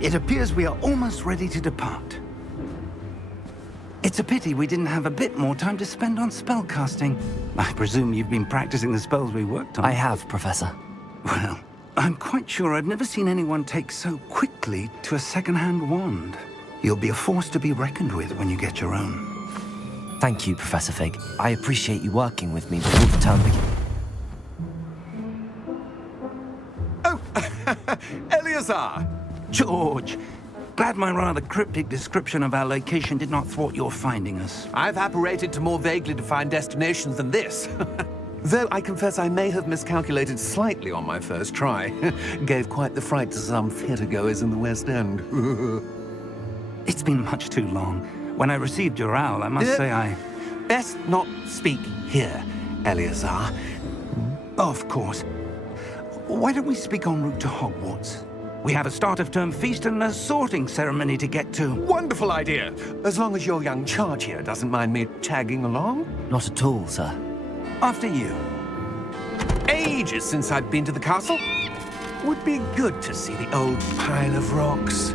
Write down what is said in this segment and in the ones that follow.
It appears we are almost ready to depart. It's a pity we didn't have a bit more time to spend on spellcasting. I presume you've been practicing the spells we worked on. I have, Professor. Well, I'm quite sure I've never seen anyone take so quickly to a second-hand wand. You'll be a force to be reckoned with when you get your own. Thank you, Professor Fig. I appreciate you working with me before the term begins. Oh, Eleazar! George, glad my rather cryptic description of our location did not thwart your finding us. I've apparated to more vaguely defined destinations than this. Though I confess I may have miscalculated slightly on my first try. Gave quite the fright to some theatre-goers in the West End. It's been much too long. When I received your owl, I must say I... Best not speak here, Eleazar. Of course. Why don't we speak en route to Hogwarts? We have a start-of-term feast and a sorting ceremony to get to. Wonderful idea! As long as your young charge here doesn't mind me tagging along. Not at all, sir. After you. Ages since I've been to the castle. Would be good to see the old pile of rocks.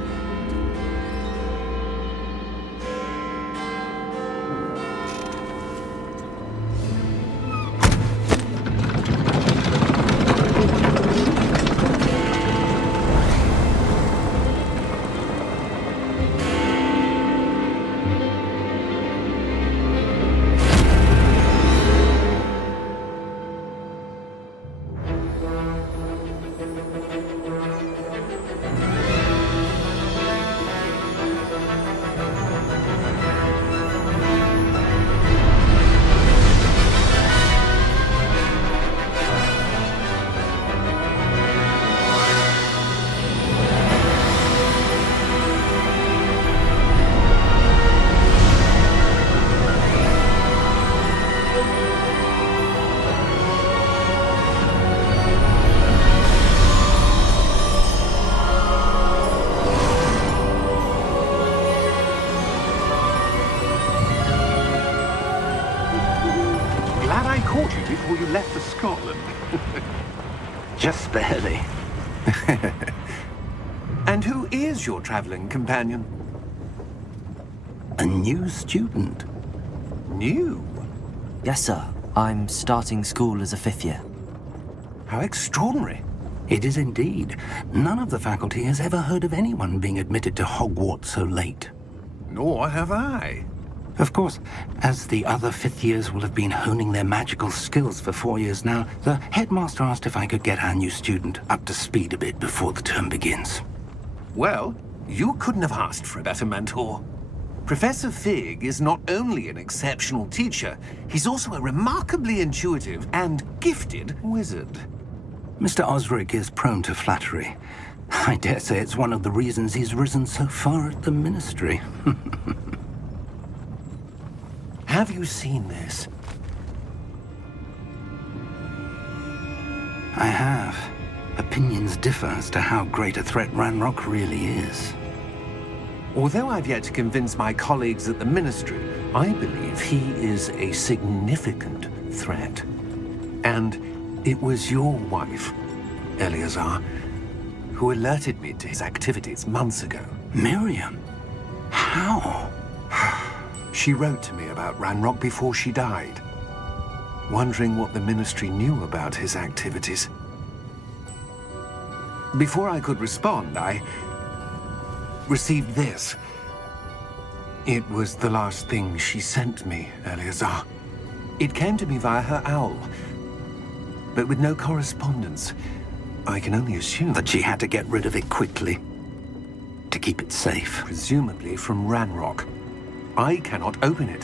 Before you left for Scotland. Just barely. And who is your traveling companion? A new student. New? Yes, sir. I'm starting school as a 5th year. How extraordinary. It is indeed. None of the faculty has ever heard of anyone being admitted to Hogwarts so late. Nor have I. Of course, as the other 5th years will have been honing their magical skills for 4 years now, the headmaster asked if I could get our new student up to speed a bit before the term begins. Well, you couldn't have asked for a better mentor. Professor Fig is not only an exceptional teacher, he's also a remarkably intuitive and gifted wizard. Mr. Osric is prone to flattery. I dare say it's one of the reasons he's risen so far at the ministry. Have you seen this? I have. Opinions differ as to how great a threat Ranrock really is. Although I've yet to convince my colleagues at the ministry, I believe he is a significant threat. And it was your wife, Eleazar, who alerted me to his activities months ago. Miriam? How? She wrote to me about Ranrock before she died, wondering what the ministry knew about his activities. Before I could respond, I received this. It was the last thing she sent me, Eleazar. It came to me via her owl, but with no correspondence. I can only assume That she had to get rid of it quickly, to keep it safe. presumably from Ranrock. I cannot open it.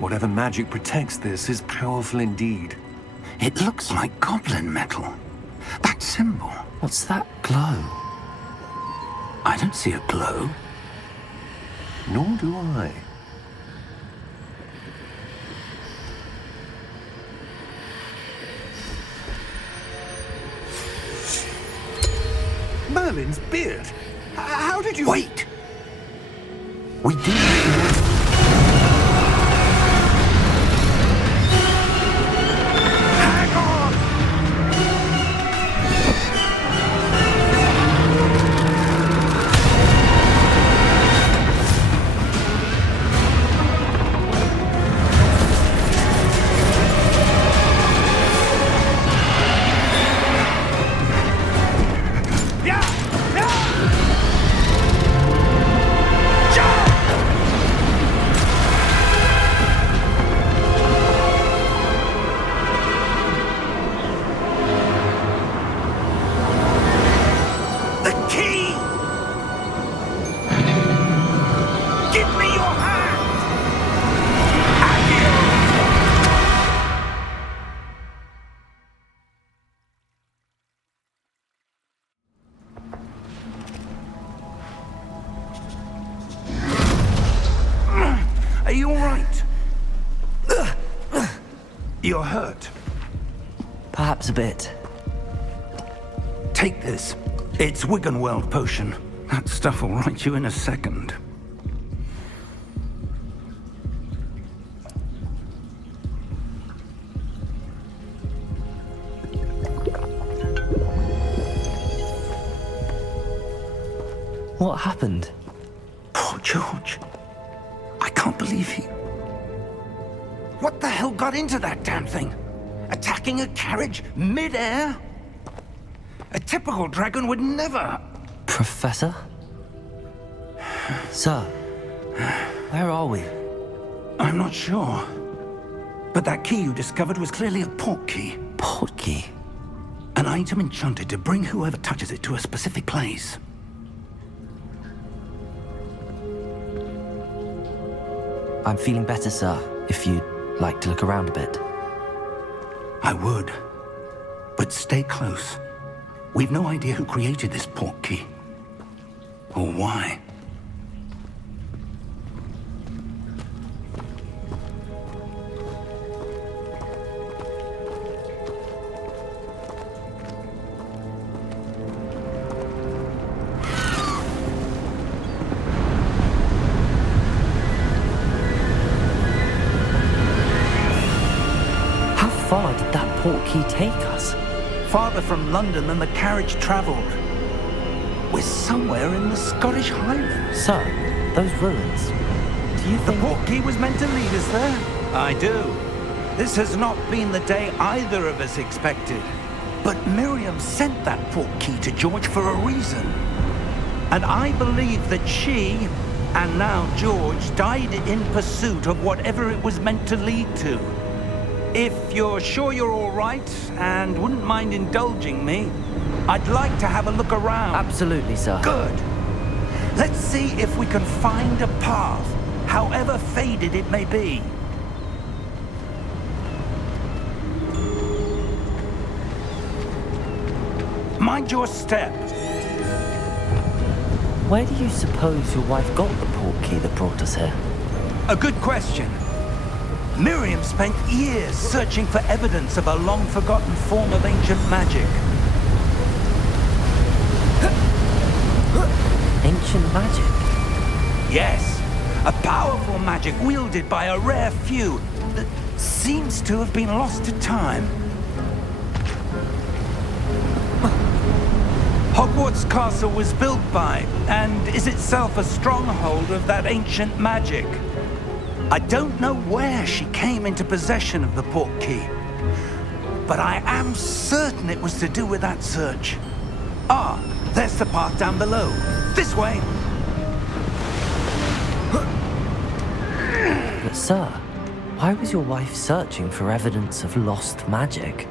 Whatever magic protects this is powerful indeed. It looks like goblin metal. That symbol. What's that glow? I don't see a glow. Nor do I. Merlin's beard. How did you... Wait! We did. Are you all right? You're hurt. Perhaps a bit. Take this. It's Wiggenweld potion. That stuff will right you in a second. What happened? Poor George. I can't believe he... What the hell got into that damn thing? Attacking a carriage mid-air? A typical dragon would never... Professor? Sir, where are we? I'm not sure. But that key you discovered was clearly a port key. Port key? An item enchanted to bring whoever touches it to a specific place. I'm feeling better, sir, if you'd like to look around a bit. I would. But stay close. We've no idea who created this port key. Or why. How far did that port key take us? Farther from London than the carriage travelled. We're somewhere in the Scottish Highlands. Sir, those ruins. Do you The think... port key was meant to lead us there? I do. This has not been the day either of us expected. But Miriam sent that port key to George for a reason. And I believe that she, and now George, died in pursuit of whatever it was meant to lead to. If you're sure you're all right and wouldn't mind indulging me, I'd like to have a look around. Absolutely, sir. Good. Let's see if we can find a path, however faded it may be. Mind your step. Where do you suppose your wife got the port key that brought us here? A good question. Miriam spent years searching for evidence of a long-forgotten form of ancient magic. Ancient magic? Yes, a powerful magic wielded by a rare few that seems to have been lost to time. Hogwarts Castle was built by, and is itself a stronghold of that ancient magic. I don't know where she came into possession of the port key, but I am certain it was to do with that search. Ah, there's the path down below. This way. But sir, why was your wife searching for evidence of lost magic?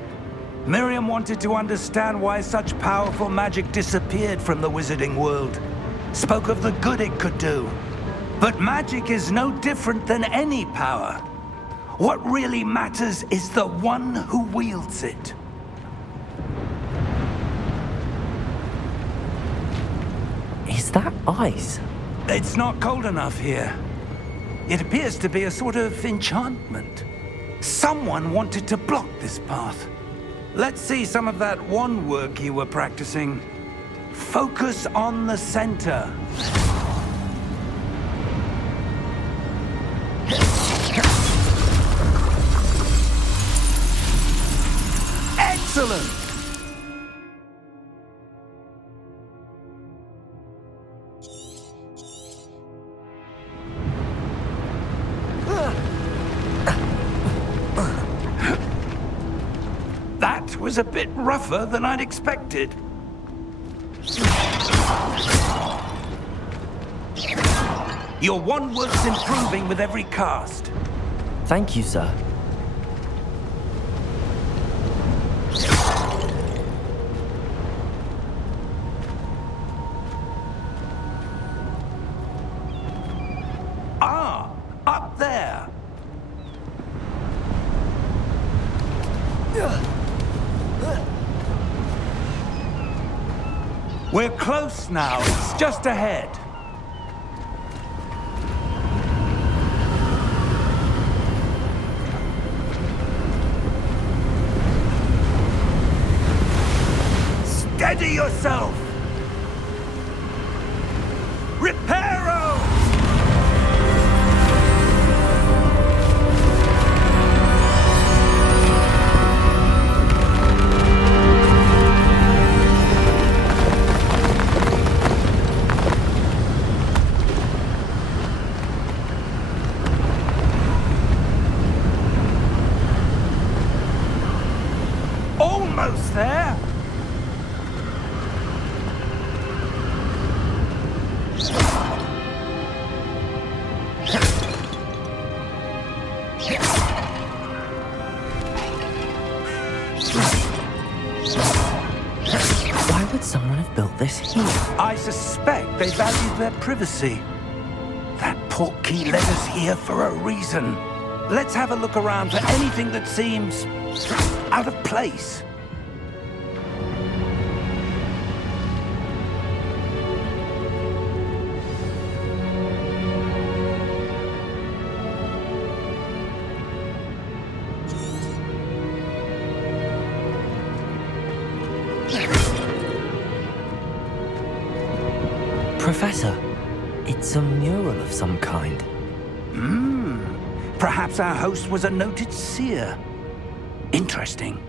Miriam wanted to understand why such powerful magic disappeared from the wizarding world. Spoke of the good it could do. But magic is no different than any power. What really matters is the one who wields it. Is that ice? It's not cold enough here. It appears to be a sort of enchantment. Someone wanted to block this path. Let's see some of that wand work you were practicing. Focus on the center. Excellent! That was a bit rougher than I'd expected. Your one-work's improving with every cast. Thank you, sir. Ah, up there. We're close now. It's just ahead. Steady yourself! Reparo! Almost there! Why would someone have built this here? I suspect they valued their privacy. That portkey led us here for a reason. Let's have a look around for anything that seems out of place. Professor, it's a mural of some kind. Perhaps our host was a noted seer. Interesting.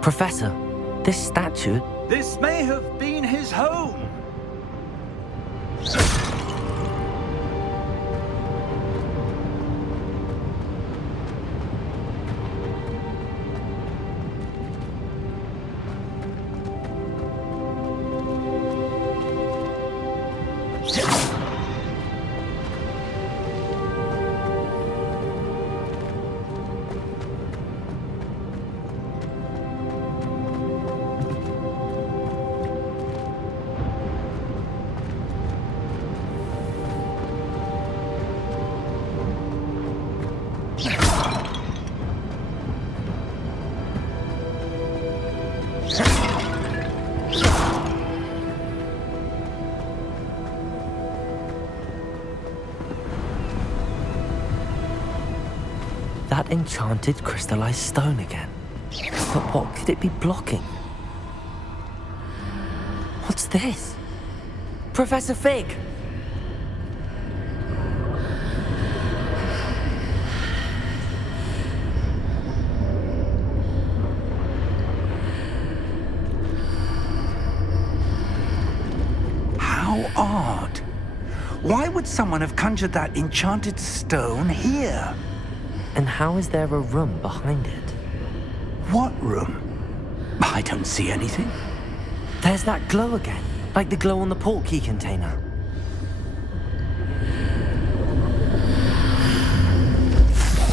Professor, this statue... This may have been his home. That enchanted crystallized stone again. But what could it be blocking? What's this? Professor Fig! How odd. Why would someone have conjured that enchanted stone here? And how is there a room behind it? What room? I don't see anything. There's that glow again, like the glow on the portkey container.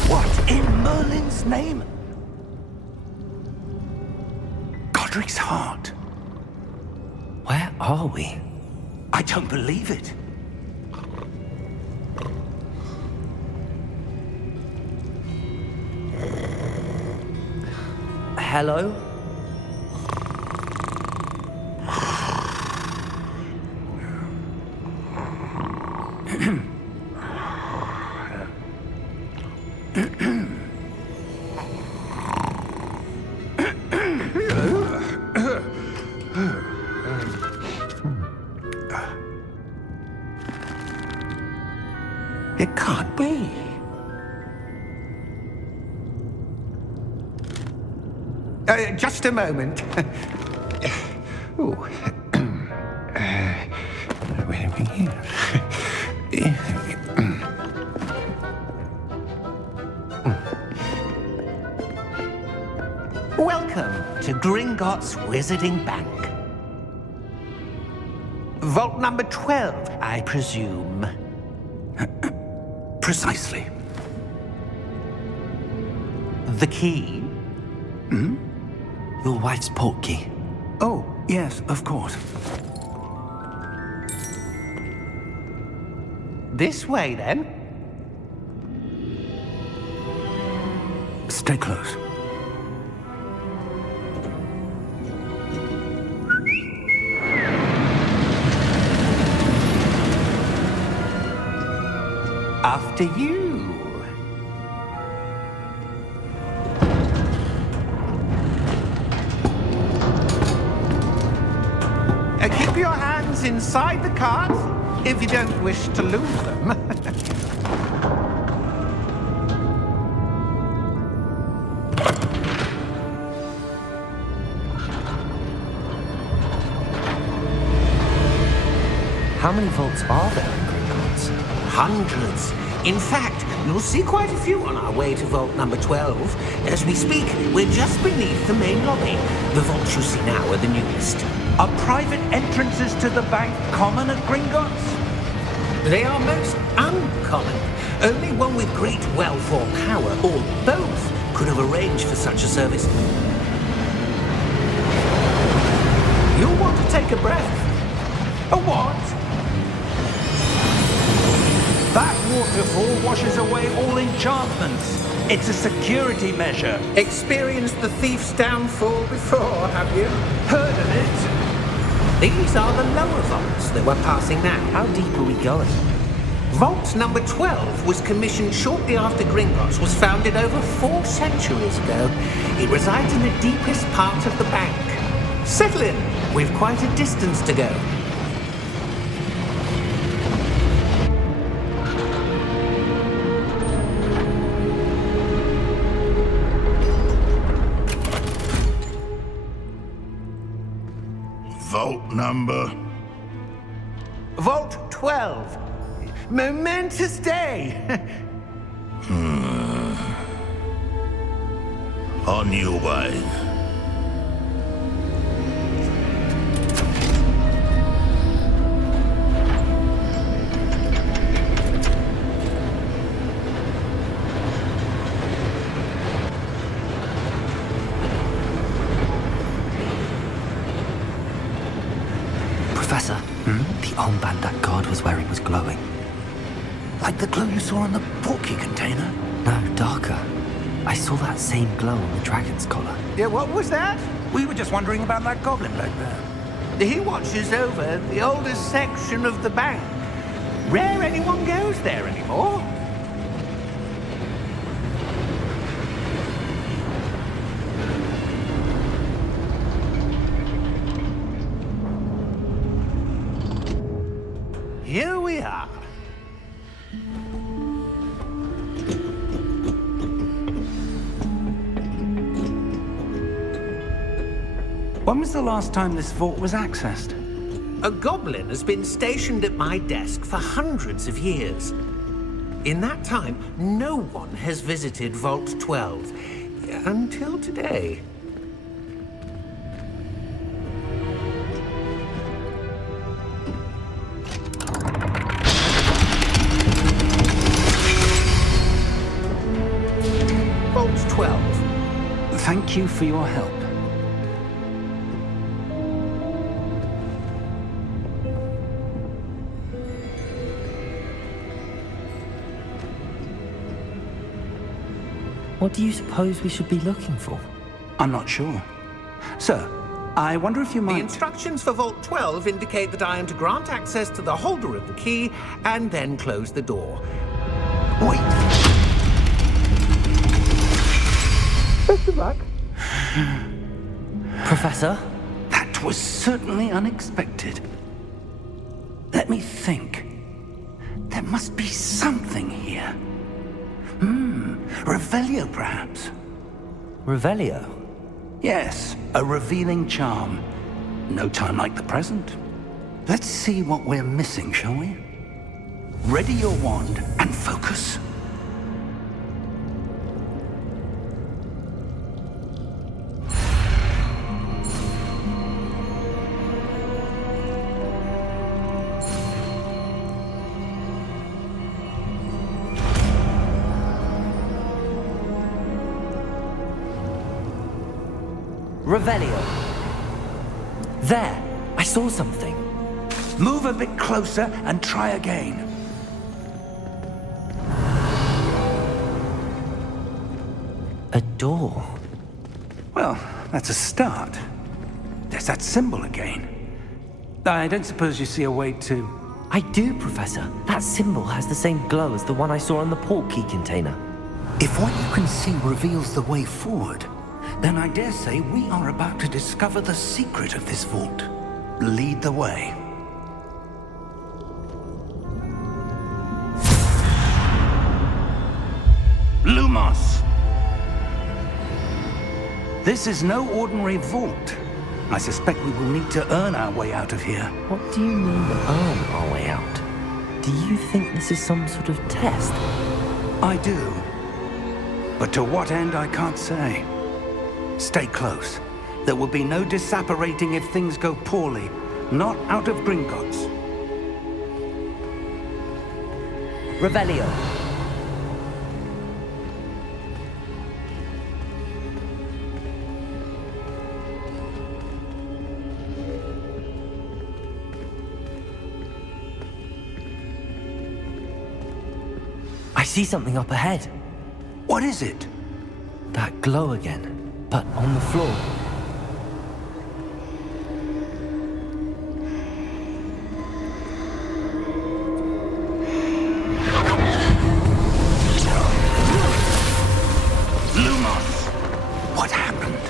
What in Merlin's name? Godric's heart. Where are we? I don't believe it. hello? It can't be. Just a moment. Ooh. Wait a minute. Welcome to Gringotts Wizarding Bank. Vault number 12, I presume. Precisely. The key? Your wife's portkey. Oh, yes, of course. This way, then. Stay close. After you. Keep your hands inside the cart if you don't wish to lose them. How many vaults are there in Gringotts? Hundreds. In fact, you'll see quite a few on our way to vault number 12. As we speak, we're just beneath the main lobby. The vaults you see now are the newest. Are private entrances to the bank common at Gringotts? They are most uncommon. Only one with great wealth or power, or both, could have arranged for such a service. You'll want to take a breath. A what? That waterfall washes away all enchantments. It's a security measure. Experienced the thief's downfall before, have you? Heard of it? These are the lower vaults that we're passing now. How deep are we going? Vault number 12 was commissioned shortly after Gringotts was founded over 4 centuries ago. It resides in the deepest part of the bank. Settle in. We've quite a distance to go. Vault number? Vault 12. Momentous day. On your way. Professor, the armband that guard was wearing was glowing. Like the glow you saw on the portkey container? No, darker. I saw that same glow on the dragon's collar. Yeah, what was that? We were just wondering about that goblin back there. He watches over the oldest section of the bank. Rare anyone goes there anymore. Here we are. When was the last time this vault was accessed? A goblin has been stationed at my desk for hundreds of years. In that time, no one has visited Vault 12. Until today. Vault 12. Thank you for your help. What do you suppose we should be looking for? I'm not sure. Sir, I wonder if you The might... instructions for Vault 12 indicate that I am to grant access to the holder of the key and then close the door. Wait! Best of luck. Professor? That was certainly unexpected. Let me think. There must be something here. Revelio, perhaps? Revelio? Yes, a revealing charm. No time like the present. Let's see what we're missing, shall we? Ready your wand and focus. Revelio. There! I saw something. Move a bit closer and try again. A door. Well, that's a start. There's that symbol again. I don't suppose you see a way to... I do, Professor. That symbol has the same glow as the one I saw on the port key container. If what you can see reveals the way forward, then I dare say we are about to discover the secret of this vault. Lead the way. Lumos! This is no ordinary vault. I suspect we will need to earn our way out of here. What do you mean, earn our way out? Do you think this is some sort of test? I do. But to what end, I can't say. Stay close. There will be no disapparating if things go poorly. Not out of Gringotts. Revelio. I see something up ahead. What is it? That glow again, but on the floor. Lumos! What happened?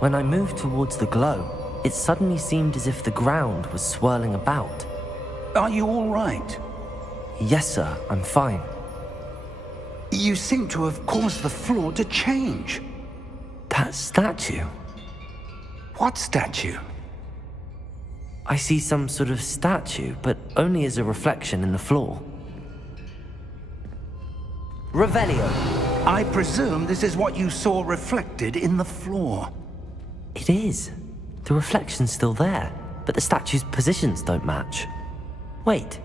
When I moved towards the glow, it suddenly seemed as if the ground was swirling about. Are you all right? Yes, sir, I'm fine. You seem to have caused the floor to change. That statue. What statue? I see some sort of statue, but only as a reflection in the floor. Revelio. I presume this is what you saw reflected in the floor. It is. The reflection's still there, but the statue's positions don't match. Wait.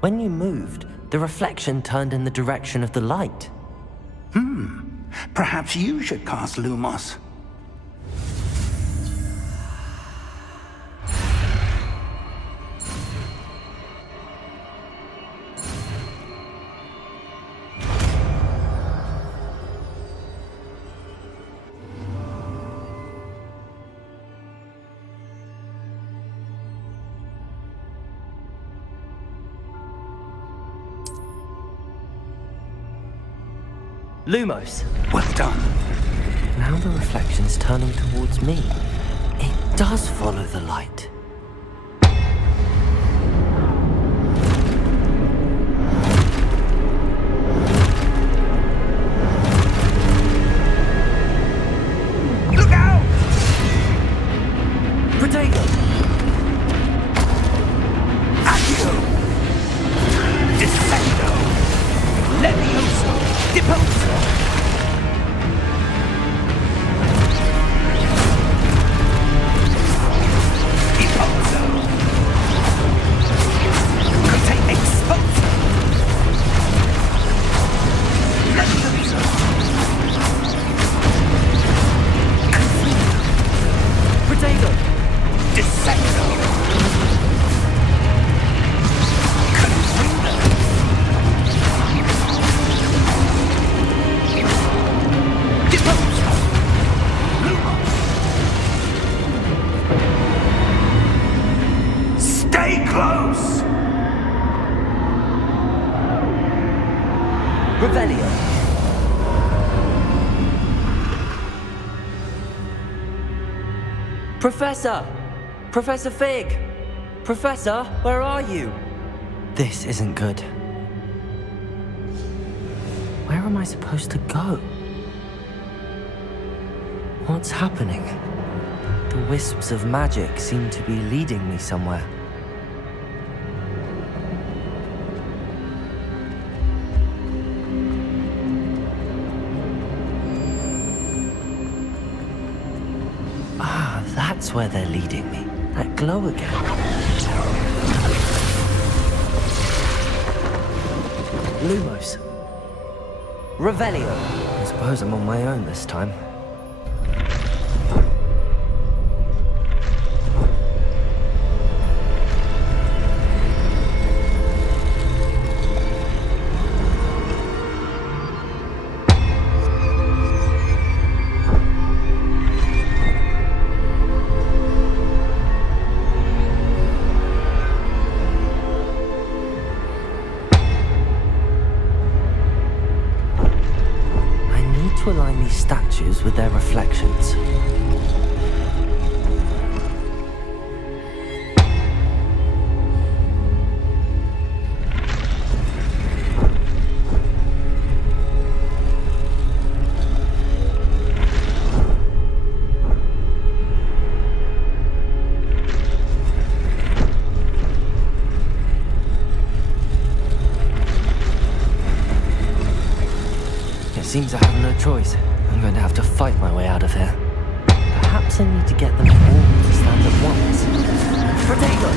When you moved, the reflection turned in the direction of the light. Perhaps you should cast Lumos. Lumos. Well done. Now the reflection's turning towards me. It does follow the light. Look out! Protego! Accio! Descendo! Levioso! Deposo! Deposo! Contain exposo! Levioso! Protego! Descendo! Confringo! Revelio. Professor! Professor Fig! Professor, where are you? This isn't good. Where am I supposed to go? What's happening? The wisps of magic seem to be leading me somewhere. Ah, that's where they're leading me. That glow again. Lumos. Revelio. I suppose I'm on my own this time. To align these statues with their reflections. Seems I have no choice. I'm going to have to fight my way out of here. Perhaps I need to get them all to stand at once. Potato!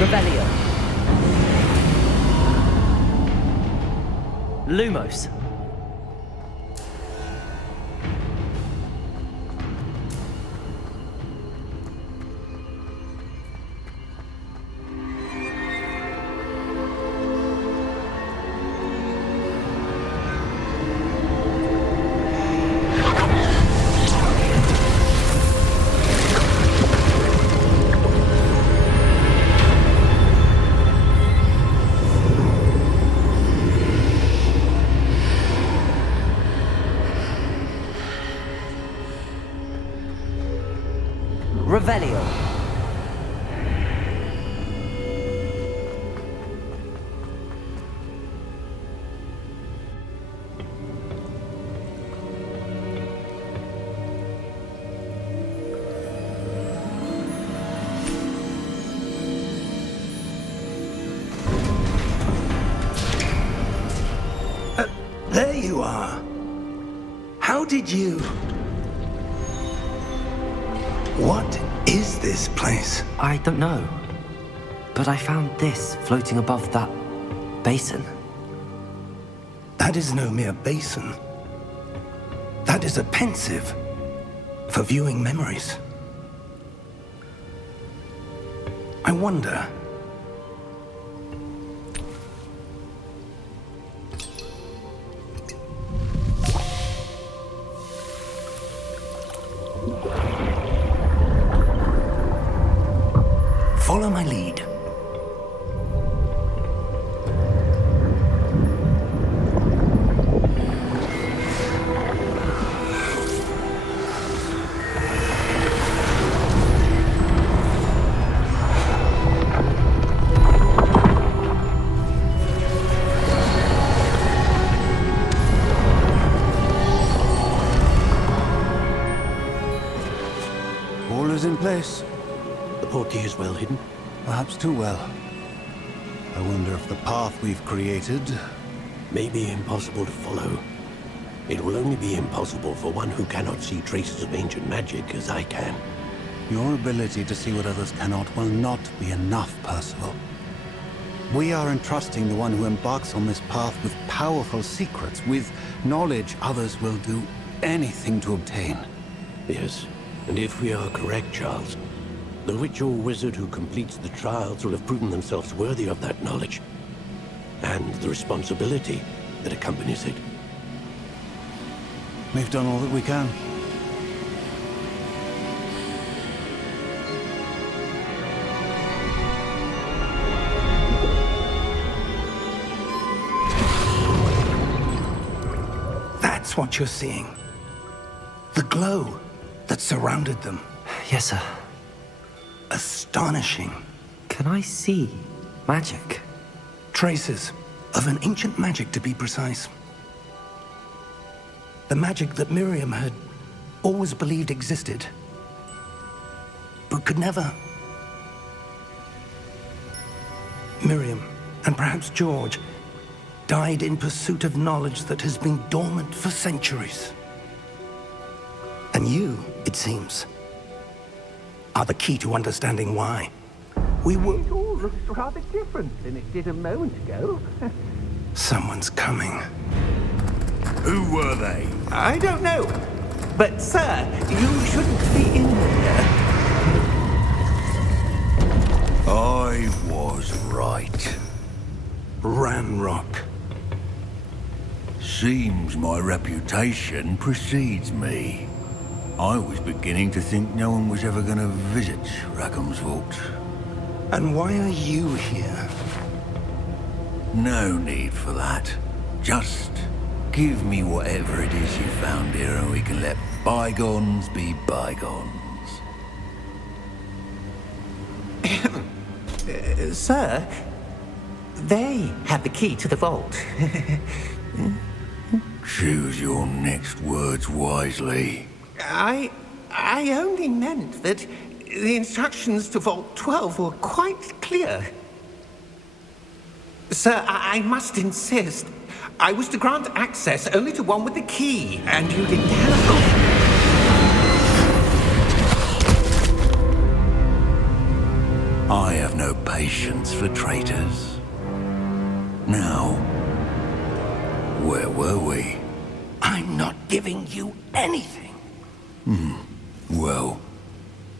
Revelio. Lumos. Revelio. There you are. How did you... What is this place? I don't know. But I found this floating above that basin. That is no mere basin. That is a pensive for viewing memories. I wonder... Follow my lead. is well hidden? Perhaps too well. I wonder if the path we've created... May be impossible to follow. It will only be impossible for one who cannot see traces of ancient magic as I can. Your ability to see what others cannot will not be enough, Percival. We are entrusting the one who embarks on this path with powerful secrets, with knowledge others will do anything to obtain. Yes, and if we are correct, Charles, the witch or wizard who completes the trials will have proven themselves worthy of that knowledge, and the responsibility that accompanies it. We've done all that we can. That's what you're seeing. The glow that surrounded them. Yes, sir. Astonishing. Can I see magic? Traces of an ancient magic, to be precise. The magic that Miriam had always believed existed, but could never. Miriam, and perhaps George, died in pursuit of knowledge that has been dormant for centuries. And you, it seems, are the key to understanding why. We were... It all looks rather different than it did a moment ago. Someone's coming. Who were they? I don't know. But, sir, you shouldn't be in here. I was right. Ranrock. Seems my reputation precedes me. I was beginning to think no one was ever going to visit Rackham's vault. And why are you here? No need for that. Just give me whatever it is you found here and we can let bygones be bygones. Sir, they have the key to the vault. Choose your next words wisely. I only meant that the instructions to Vault 12 were quite clear. Sir, I must insist. I was to grant access only to one with the key, and you didn't have them. I have no patience for traitors. Now, where were we? I'm not giving you anything. Well,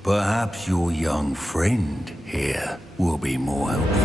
perhaps your young friend here will be more helpful.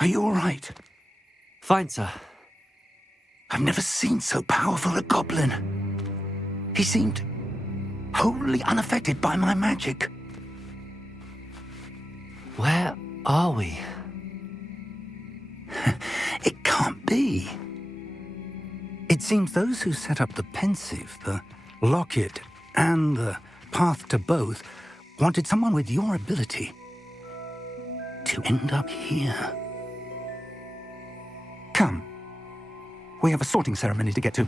Are you all right? Fine, sir. I've never seen so powerful a goblin. He seemed wholly unaffected by my magic. Where are we? It can't be. It seems those who set up the pensive, the locket, and the path to both wanted someone with your ability to end up here. Come. We have a sorting ceremony to get to.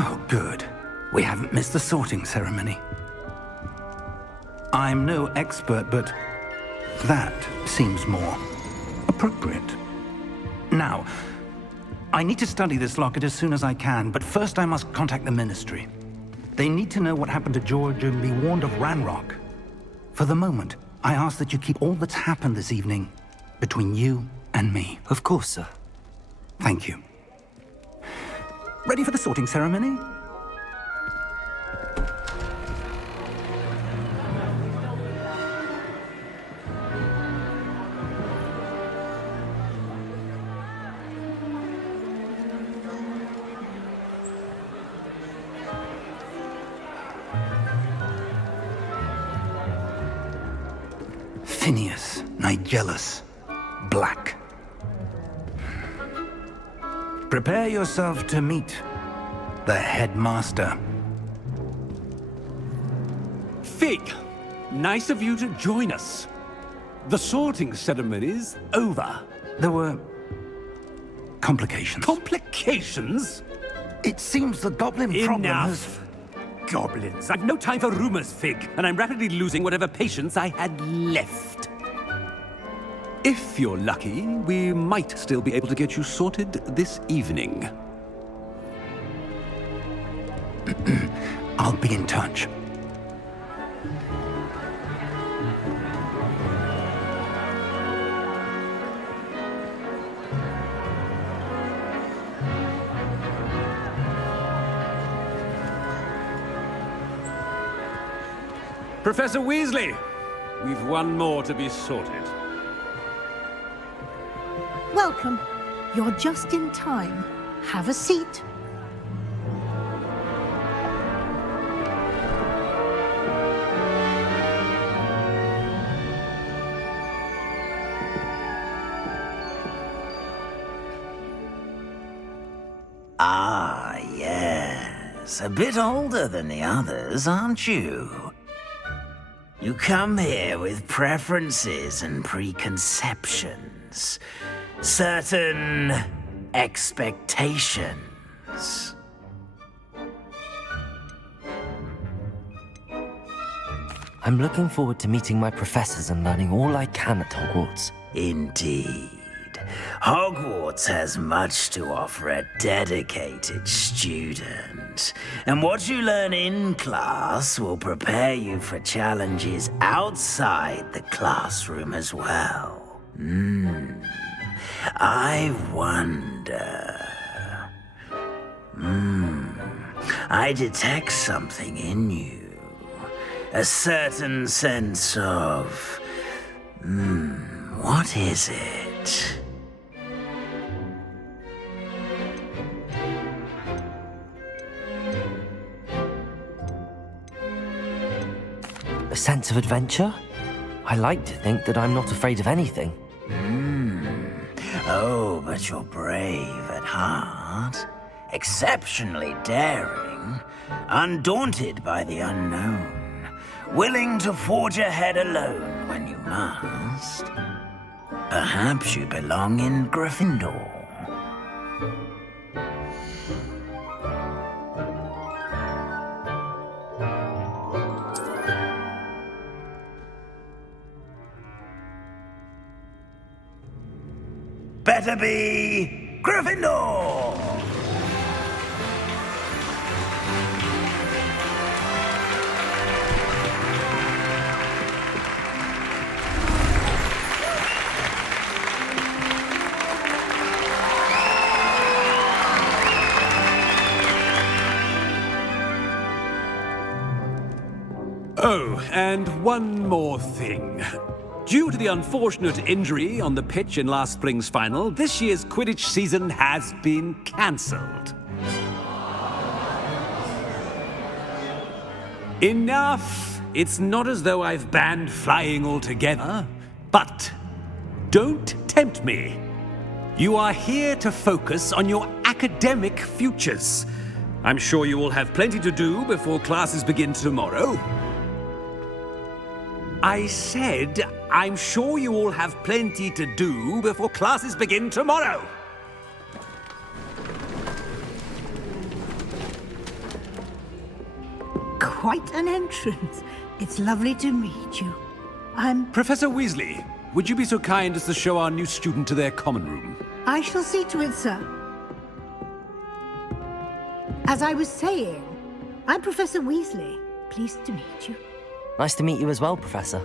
Oh, good. We haven't missed the sorting ceremony. I'm no expert, but that seems more appropriate. Now, I need to study this locket as soon as I can, but first I must contact the Ministry. They need to know what happened to George and be warned of Ranrock. For the moment, I ask that you keep all that's happened this evening between you and me. Of course, sir. Thank you. Ready for the sorting ceremony? Phineas, Nigellus, Black. Prepare yourself to meet the headmaster. Fig, nice of you to join us. The sorting ceremony's over. There were complications. Complications? It seems the goblin problem has... Enough. Goblins. I've no time for rumors, Fig, and I'm rapidly losing whatever patience I had left. If you're lucky, we might still be able to get you sorted this evening. I'll be in touch. Professor Weasley, we've one more to be sorted. Welcome. You're just in time. Have a seat. Ah, yes. A bit older than the others, aren't you? You come here with preferences and preconceptions. Certain expectations. I'm looking forward to meeting my professors and learning all I can at Hogwarts. Indeed. Hogwarts has much to offer a dedicated student. And what you learn in class will prepare you for challenges outside the classroom as well. I wonder... I detect something in you. A certain sense of... what is it? A sense of adventure? I like to think that I'm not afraid of anything. Oh, but you're brave at heart. Exceptionally daring. Undaunted by the unknown. Willing to forge ahead alone when you must. Perhaps you belong in Gryffindor. Better be Gryffindor! Oh, and one more thing. Due to the unfortunate injury on the pitch in last spring's final, this year's Quidditch season has been cancelled. Enough! It's not as though I've banned flying altogether, but don't tempt me. You are here to focus on your academic futures. I'm sure you will have plenty to do before classes begin tomorrow. I said, I'm sure you all have plenty to do before classes begin tomorrow. quite an entrance. It's lovely to meet you. I'm... Professor Weasley, would you be so kind as to show our new student to their common room? I shall see to it, sir. As I was saying, I'm Professor Weasley. Pleased to meet you. Nice to meet you as well, Professor.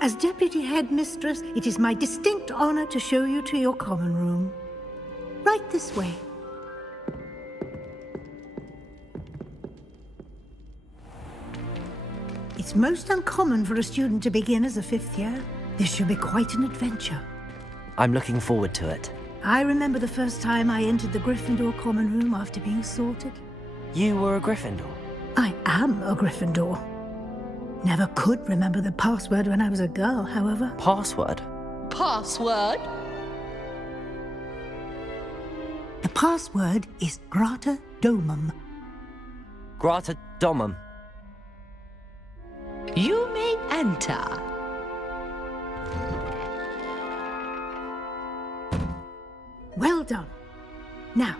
As Deputy Headmistress, it is my distinct honor to show you to your common room. Right this way. It's most uncommon for a student to begin as a fifth year. This should be quite an adventure. I'm looking forward to it. I remember the first time I entered the Gryffindor common room after being sorted. You were a Gryffindor? I am a Gryffindor. Never could remember the password when I was a girl, however. Password? Password? The password is Grata Domum. Grata Domum. You may enter. Well done. Now,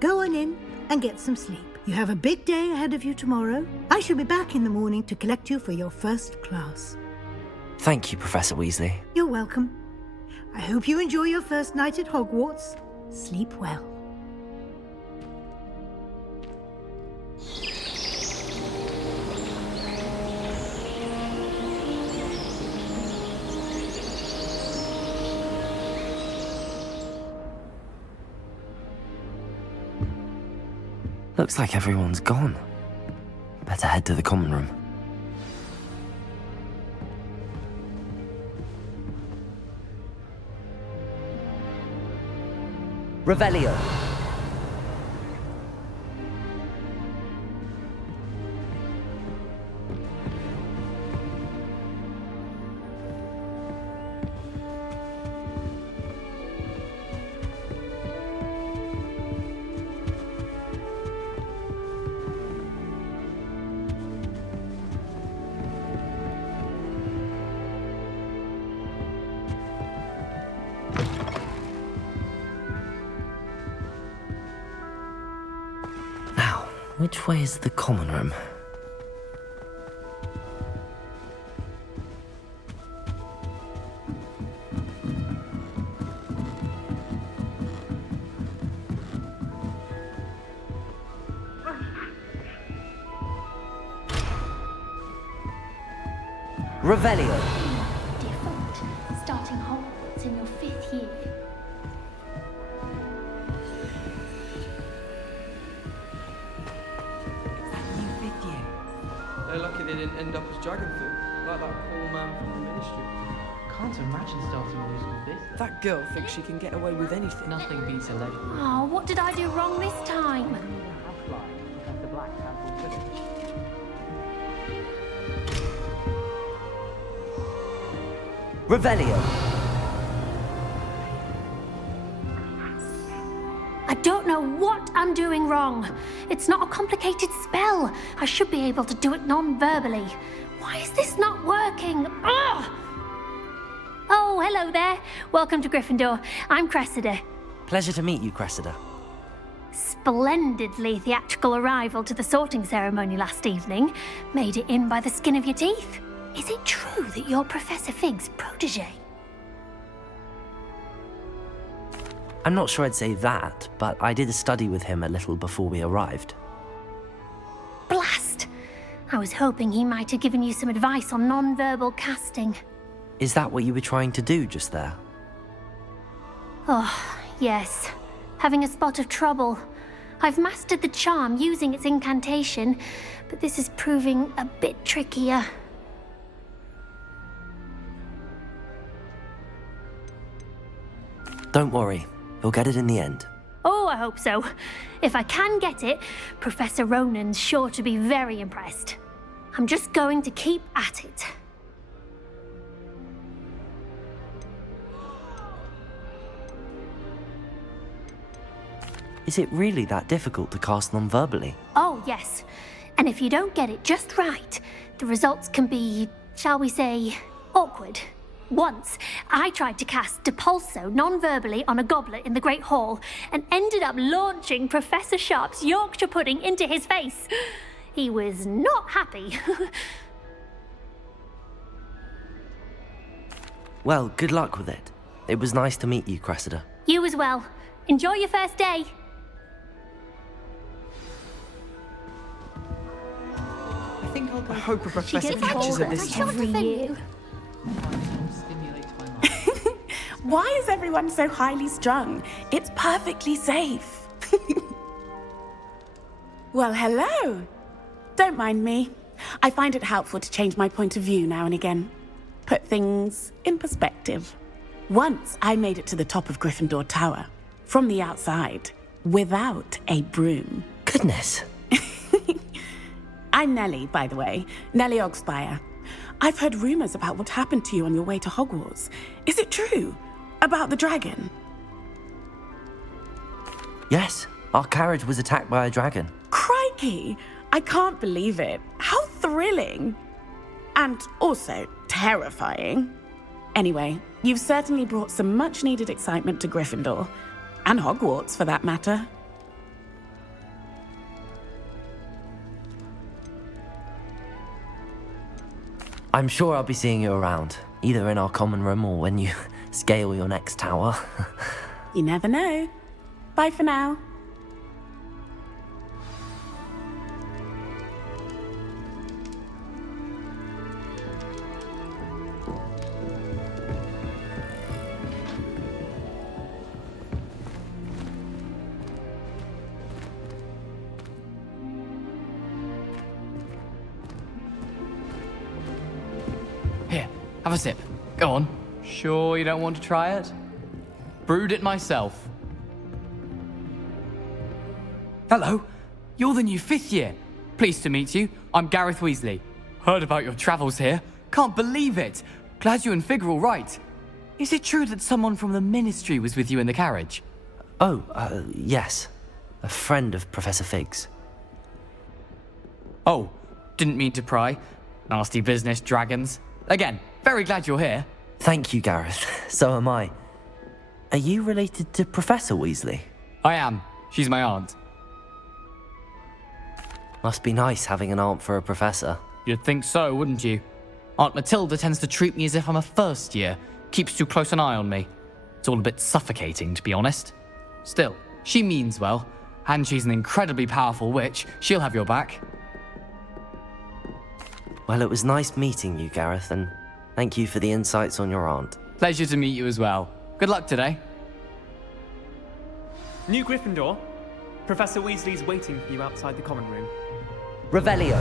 go on in and get some sleep. You have a big day ahead of you tomorrow. I shall be back in the morning to collect you for your first class. Thank you, Professor Weasley. You're welcome. I hope you enjoy your first night at Hogwarts. Sleep well. Looks like everyone's gone. Better head to the common room. Revelio. Which way is the common room? Revelio. Different, starting Hogwarts in your 5th year. They're lucky they didn't end up as Dragonfoot, like that poor man from the Ministry. Can't imagine starting a musical this. That girl thinks she can get away with anything. Nothing beats a lady. Oh, what did I do wrong this time? Revelio. I don't know what I'm doing wrong. It's not a complicated spell. I should be able to do it non-verbally. Why is this not working? Ugh! Oh, hello there. Welcome to Gryffindor. I'm Cressida. Pleasure to meet you, Cressida. Splendidly theatrical arrival to the sorting ceremony last evening. Made it in by the skin of your teeth. Is it true that you're Professor Fig's protege? I'm not sure I'd say that, but I did study with him a little before we arrived. Blast! I was hoping he might have given you some advice on non-verbal casting. Is that what you were trying to do just there? Oh, yes. Having a spot of trouble. I've mastered the charm using its incantation, but this is proving a bit trickier. Don't worry. You'll get it in the end. Oh, I hope so. If I can get it, Professor Ronan's sure to be very impressed. I'm just going to keep at it. Is it really that difficult to cast non-verbally? Oh, yes. And if you don't get it just right, the results can be, shall we say, awkward. Once, I tried to cast Depulso non-verbally on a goblet in the Great Hall and ended up launching Professor Sharp's Yorkshire pudding into his face. He was not happy. Well, good luck with it. It was nice to meet you, Cressida. You as well. Enjoy your first day. I think I'll go. I hope a She professor gets catches her older. this I shall time. defend you. Stimulate my mind. Why is everyone so highly strung? It's perfectly safe. Well, hello. Don't mind me. I find it helpful to change my point of view now and again. Put things in perspective. Once I made it to the top of Gryffindor Tower, from the outside, without a broom. Goodness. I'm Nellie, by the way. Nellie Ogspire. I've heard rumors about what happened to you on your way to Hogwarts. Is it true? About the dragon? Yes, our carriage was attacked by a dragon. Crikey! I can't believe it. How thrilling! And also terrifying. Anyway, you've certainly brought some much-needed excitement to Gryffindor. And Hogwarts, for that matter. I'm sure I'll be seeing you around, either in our common room or when you scale your next tower. You never know. Bye for now. Here, have a sip. Go on. Sure you don't want to try it? Brewed it myself. Hello, you're the new 5th year. Pleased to meet you. I'm Gareth Weasley. Heard about your travels here. Can't believe it. Glad you and Fig are all right. Is it true that someone from the Ministry was with you in the carriage? Oh, yes. A friend of Professor Fig's. Oh, didn't mean to pry. Nasty business, dragons. Again, very glad you're here. Thank you, Gareth. So am I. Are you related to Professor Weasley? I am. She's my aunt. Must be nice having an aunt for a professor. You'd think so, wouldn't you? Aunt Matilda tends to treat me as if I'm a first year. Keeps too close an eye on me. It's all a bit suffocating, to be honest. Still, she means well. And she's an incredibly powerful witch. She'll have your back. Well, it was nice meeting you, Gareth, and thank you for the insights on your aunt. Pleasure to meet you as well. Good luck today. New Gryffindor. Professor Weasley's waiting for you outside the common room. Revelio.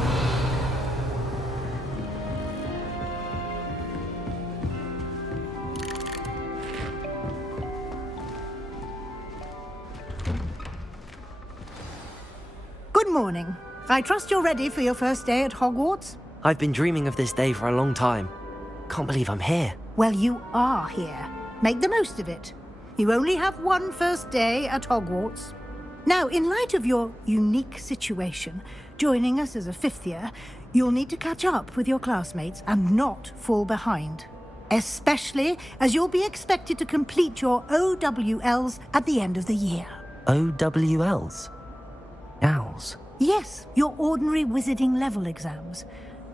Good morning. I trust you're ready for your first day at Hogwarts? I've been dreaming of this day for a long time. Can't believe I'm here. Well, you are here. Make the most of it. You only have one first day at Hogwarts. Now, in light of your unique situation, joining us as a 5th year, you'll need to catch up with your classmates and not fall behind. Especially as you'll be expected to complete your OWLs at the end of the year. OWLs? Owls? Yes, your ordinary wizarding level exams.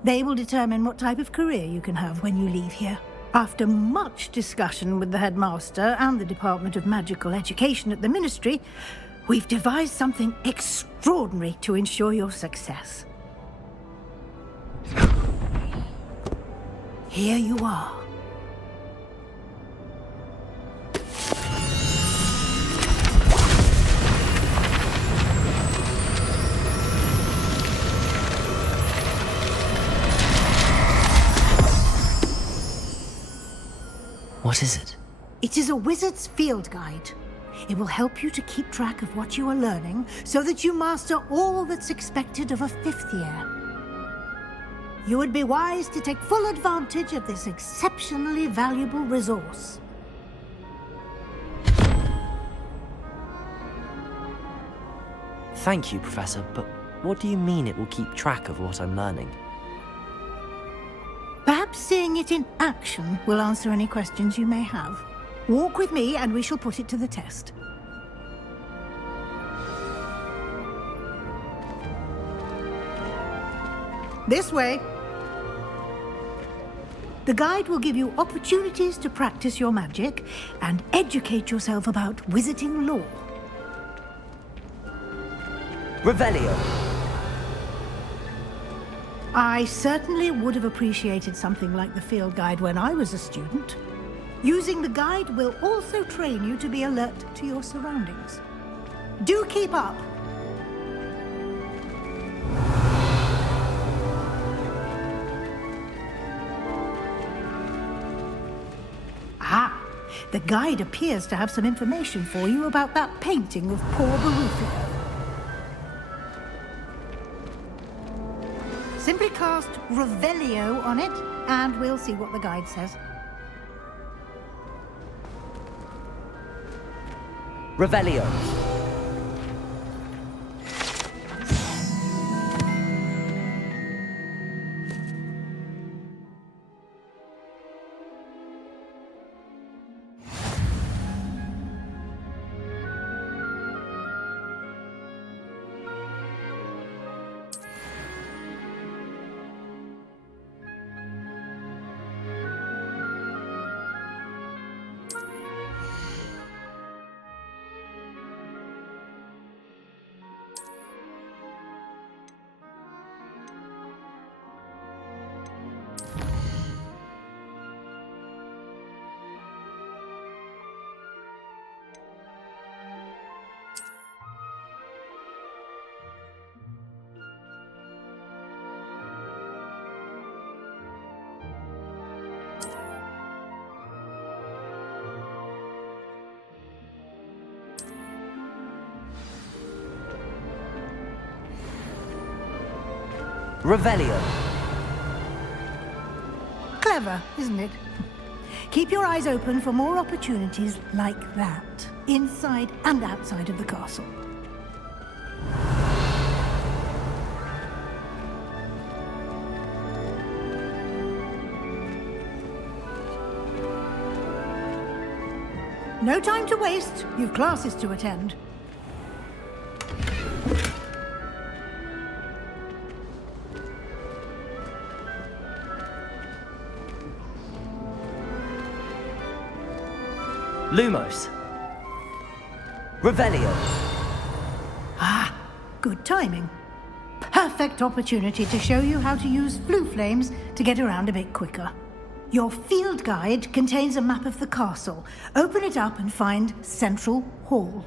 They will determine what type of career you can have when you leave here. After much discussion with the headmaster and the Department of Magical Education at the Ministry, we've devised something extraordinary to ensure your success. Here you are. What is it? It is a wizard's field guide. It will help you to keep track of what you are learning so that you master all that's expected of a 5th year. You would be wise to take full advantage of this exceptionally valuable resource. Thank you, Professor, but what do you mean it will keep track of what I'm learning? Perhaps seeing it in action will answer any questions you may have. Walk with me and we shall put it to the test. This way. The guide will give you opportunities to practice your magic and educate yourself about wizarding lore. Revelio. I certainly would have appreciated something like the field guide when I was a student. Using the guide will also train you to be alert to your surroundings. Do keep up. Ah, the guide appears to have some information for you about that painting of poor Barufio. Simply cast Revelio on it, and we'll see what the guide says. Revelio. Revelio. Clever, isn't it? Keep your eyes open for more opportunities like that, inside and outside of the castle. No time to waste. You've classes to attend. Lumos. Revelio. Ah, good timing. Perfect opportunity to show you how to use blue flames to get around a bit quicker. Your field guide contains a map of the castle. Open it up and find Central Hall.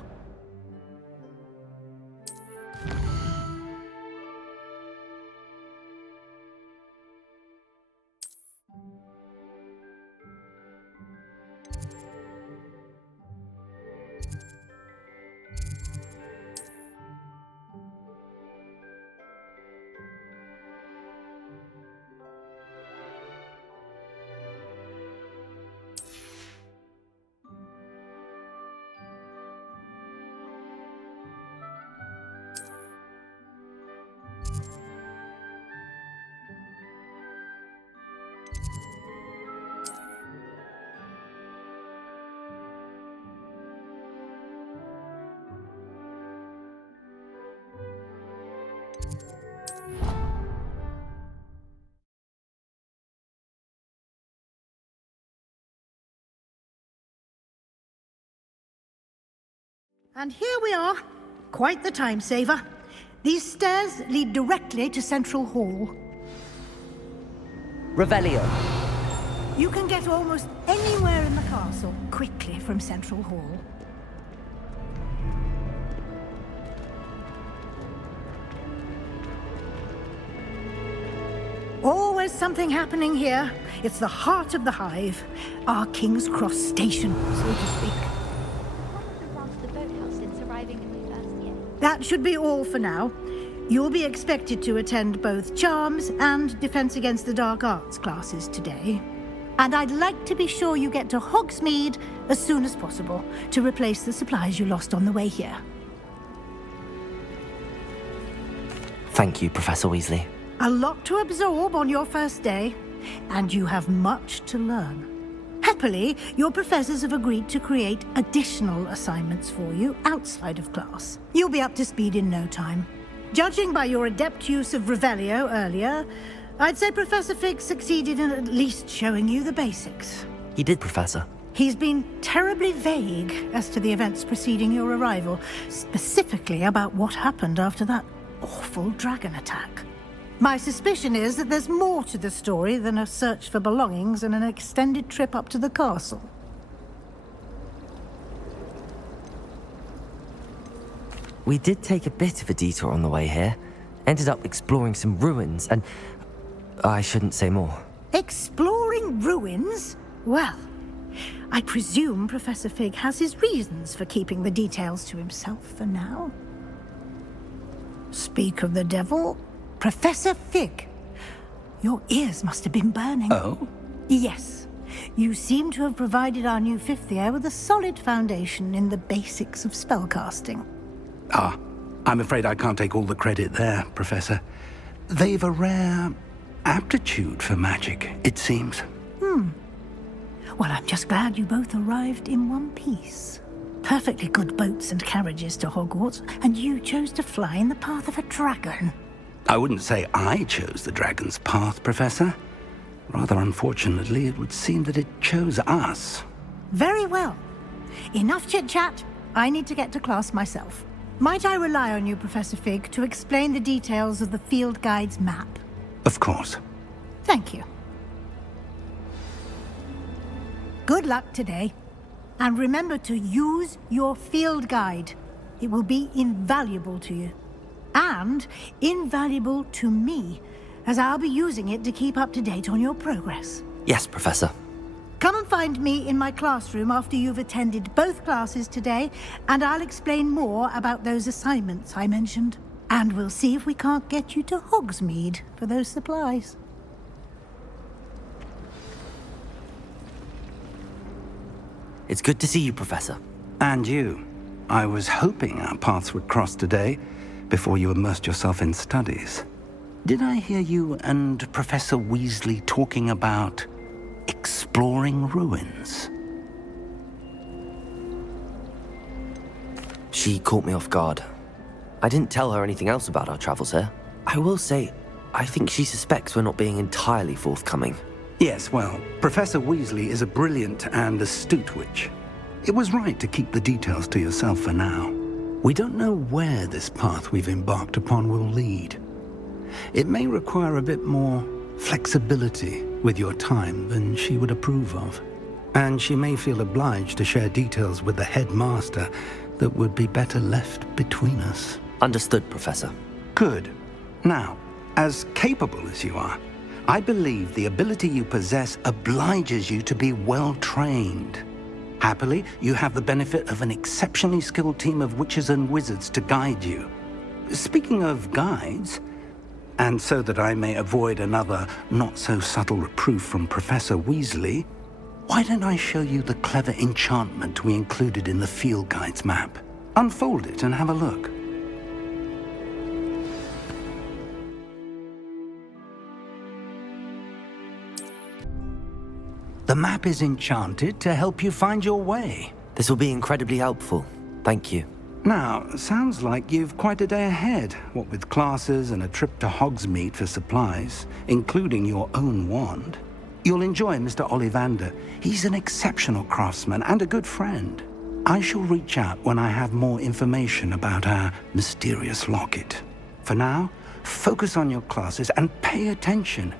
And here we are. Quite the time saver. These stairs lead directly to Central Hall. Revelio. You can get almost anywhere in the castle quickly from Central Hall. Always something happening here. It's the heart of the hive. Our King's Cross station, so to speak. That should be all for now. You'll be expected to attend both Charms and Defense Against the Dark Arts classes today. And I'd like to be sure you get to Hogsmeade as soon as possible to replace the supplies you lost on the way here. Thank you, Professor Weasley. A lot to absorb on your first day, and you have much to learn. Happily, your professors have agreed to create additional assignments for you outside of class. You'll be up to speed in no time. Judging by your adept use of Revelio earlier, I'd say Professor Fig succeeded in at least showing you the basics. He did, Professor. He's been terribly vague as to the events preceding your arrival, specifically about what happened after that awful dragon attack. My suspicion is that there's more to the story than a search for belongings and an extended trip up to the castle. We did take a bit of a detour on the way here. Ended up exploring some ruins and... I shouldn't say more. Exploring ruins? Well, I presume Professor Fig has his reasons for keeping the details to himself for now. Speak of the devil, Professor Fig. Your ears must have been burning. Oh? Yes. You seem to have provided our new fifth year with a solid foundation in the basics of spellcasting. Ah, I'm afraid I can't take all the credit there, Professor. They've a rare aptitude for magic, it seems. Well, I'm just glad you both arrived in one piece. Perfectly good boats and carriages to Hogwarts, and you chose to fly in the path of a dragon. I wouldn't say I chose the dragon's path, Professor. Rather unfortunately, it would seem that it chose us. Very well. Enough chit-chat. I need to get to class myself. Might I rely on you, Professor Fig, to explain the details of the field guide's map? Of course. Thank you. Good luck today. And remember to use your field guide. It will be invaluable to you. And invaluable to me, as I'll be using it to keep up to date on your progress. Yes, Professor. Come and find me in my classroom after you've attended both classes today, and I'll explain more about those assignments I mentioned. And we'll see if we can't get you to Hogsmeade for those supplies. It's good to see you, Professor. And you. I was hoping our paths would cross today, before you immersed yourself in studies. Did I hear you and Professor Weasley talking about exploring ruins? She caught me off guard. I didn't tell her anything else about our travels here. I will say, I think she suspects we're not being entirely forthcoming. Yes, well, Professor Weasley is a brilliant and astute witch. It was right to keep the details to yourself for now. We don't know where this path we've embarked upon will lead. It may require a bit more flexibility with your time than she would approve of. And she may feel obliged to share details with the headmaster that would be better left between us. Understood, Professor. Good. Now, as capable as you are, I believe the ability you possess obliges you to be well-trained. Happily, you have the benefit of an exceptionally skilled team of witches and wizards to guide you. Speaking of guides, and so that I may avoid another not-so-subtle reproof from Professor Weasley, why don't I show you the clever enchantment we included in the field guide's map? Unfold it and have a look. The map is enchanted to help you find your way. This will be incredibly helpful. Thank you. Now, sounds like you've quite a day ahead, what with classes and a trip to Hogsmeade for supplies, including your own wand. You'll enjoy Mr. Ollivander. He's an exceptional craftsman and a good friend. I shall reach out when I have more information about our mysterious locket. For now, focus on your classes and pay attention.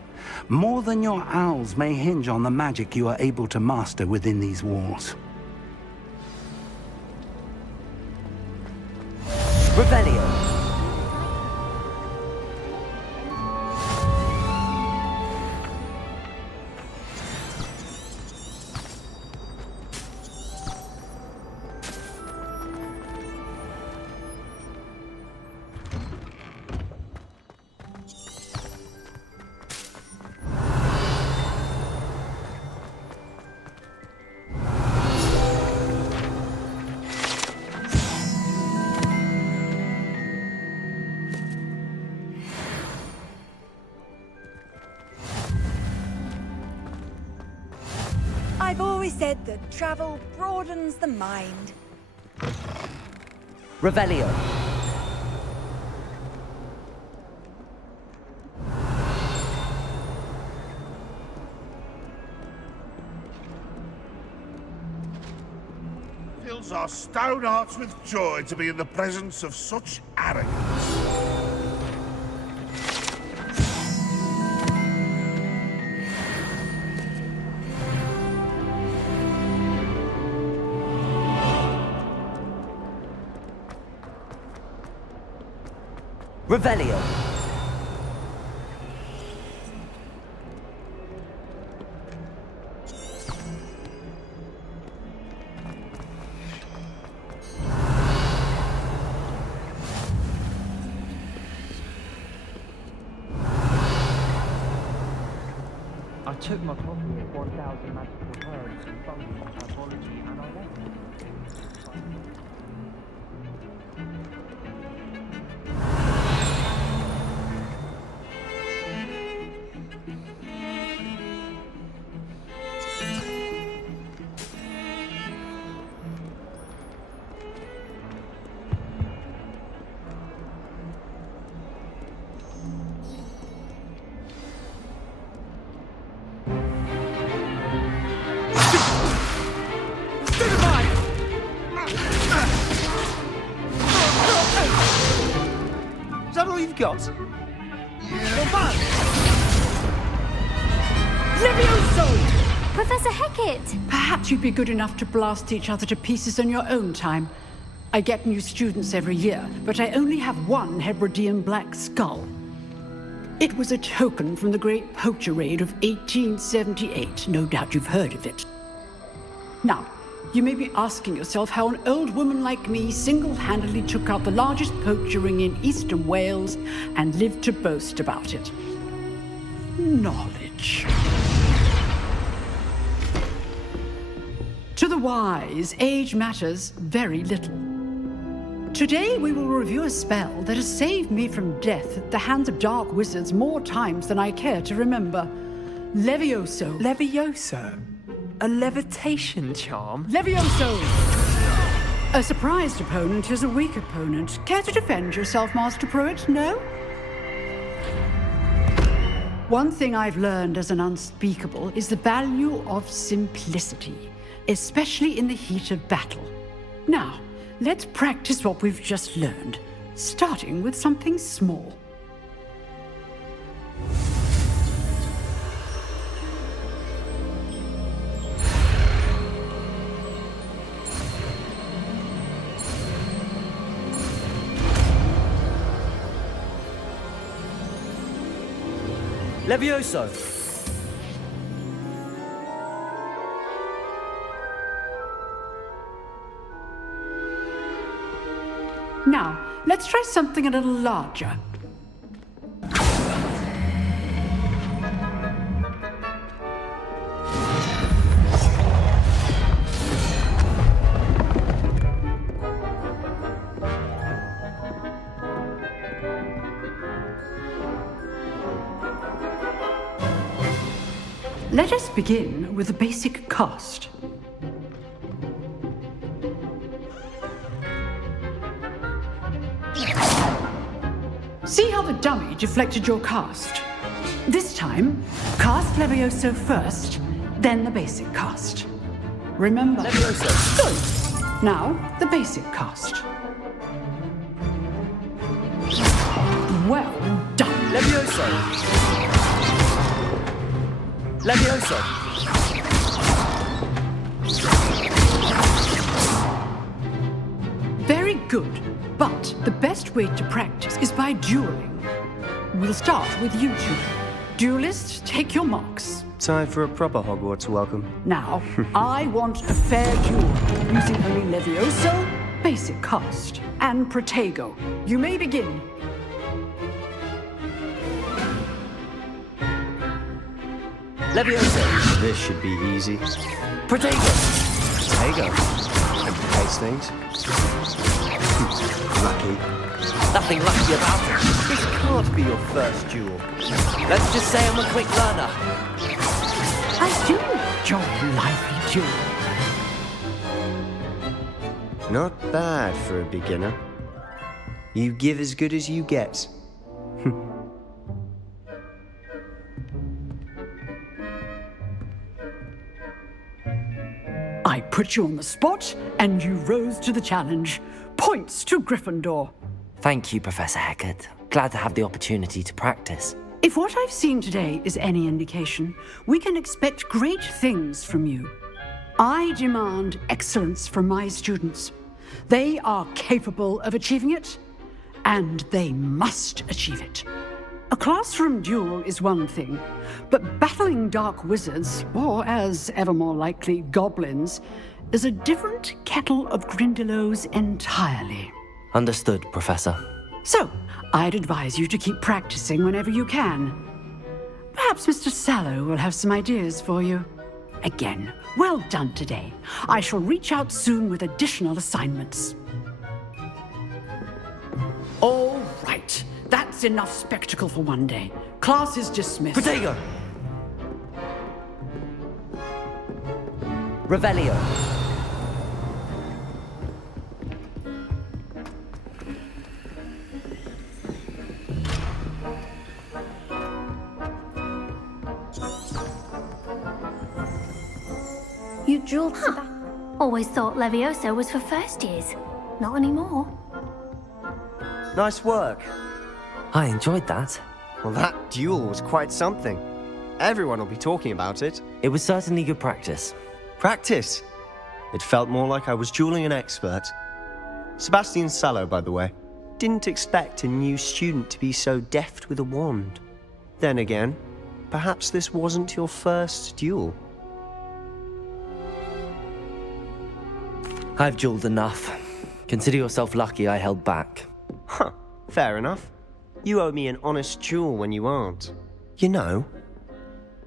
More than your owls may hinge on the magic you are able to master within these walls. Revelio. I've always said that travel broadens the mind. Revelio. girls are stone hearts with joy to be in the presence of such arrogance. Revelio. I took my copy of 1,000 Magical Herbs and Fungi on Typology and I left it. Is that all you've got? Levioso! Professor Hecat! Perhaps you'd be good enough to blast each other to pieces on your own time. I get new students every year, but I only have one Hebridean black skull. It was a token from the Great Poacher Raid of 1878. No doubt you've heard of it. Now, you may be asking yourself how an old woman like me single-handedly took out the largest poacher ring in eastern Wales and lived to boast about it. Knowledge. To the wise, age matters very little. Today we will review a spell that has saved me from death at the hands of dark wizards more times than I care to remember. Levioso. Levioso? A levitation charm? Levioso! A surprised opponent is a weak opponent. Care to defend yourself, Master Pruitt? No? One thing I've learned as an unspeakable is the value of simplicity, especially in the heat of battle. Now, let's practice what we've just learned, starting with something small. Levioso. Now, let's try something a little larger. Let us begin with the basic cast. See how the dummy deflected your cast? This time, cast Levioso first, then the basic cast. Remember... Levioso. Good. Now, the basic cast. Well done. Levioso. Levioso. Very good, but the best way to practice is by dueling. We'll start with you two. Duelists, take your marks. Time for a proper Hogwarts welcome. Now, I want a fair duel, using only Levioso, basic cast, and Protego. You may begin. Levioso. This should be easy. Protego. There you go. Hastings. Lucky. Nothing lucky about it. This can't be your first duel. Let's just say I'm a quick learner. I do enjoy a lively duel. Not bad for a beginner. You give as good as you get. I put you on the spot, and you rose to the challenge. Points to Gryffindor. Thank you, Professor Hecat. Glad to have the opportunity to practice. If what I've seen today is any indication, we can expect great things from you. I demand excellence from my students. They are capable of achieving it, and they must achieve it. A classroom duel is one thing, but battling dark wizards, or as ever more likely, goblins, is a different kettle of Grindylows entirely. Understood, Professor. So, I'd advise you to keep practicing whenever you can. Perhaps Mr. Sallow will have some ideas for you. Again, well done today. I shall reach out soon with additional assignments. All right. That's enough spectacle for one day. Class is dismissed. Protego! Revelio. You jeweled Always thought Levioso was for first years. Not anymore. Nice work. I enjoyed that. Well, that duel was quite something. Everyone will be talking about it. It was certainly good practice. Practice? It felt more like I was dueling an expert. Sebastian Sallow, by the way. Didn't expect a new student to be so deft with a wand. Then again, perhaps this wasn't your first duel. I've dueled enough. Consider yourself lucky I held back. Huh, fair enough. You owe me an honest duel when you aren't. You know,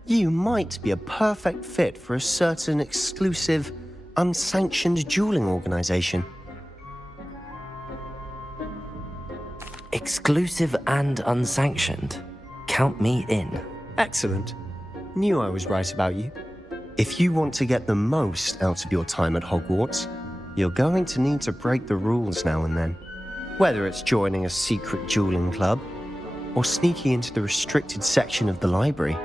you might be a perfect fit for a certain exclusive, unsanctioned dueling organization. Exclusive and unsanctioned? Count me in. Excellent. Knew I was right about you. If you want to get the most out of your time at Hogwarts, you're going to need to break the rules now and then. Whether it's joining a secret dueling club, or sneaking into the restricted section of the library,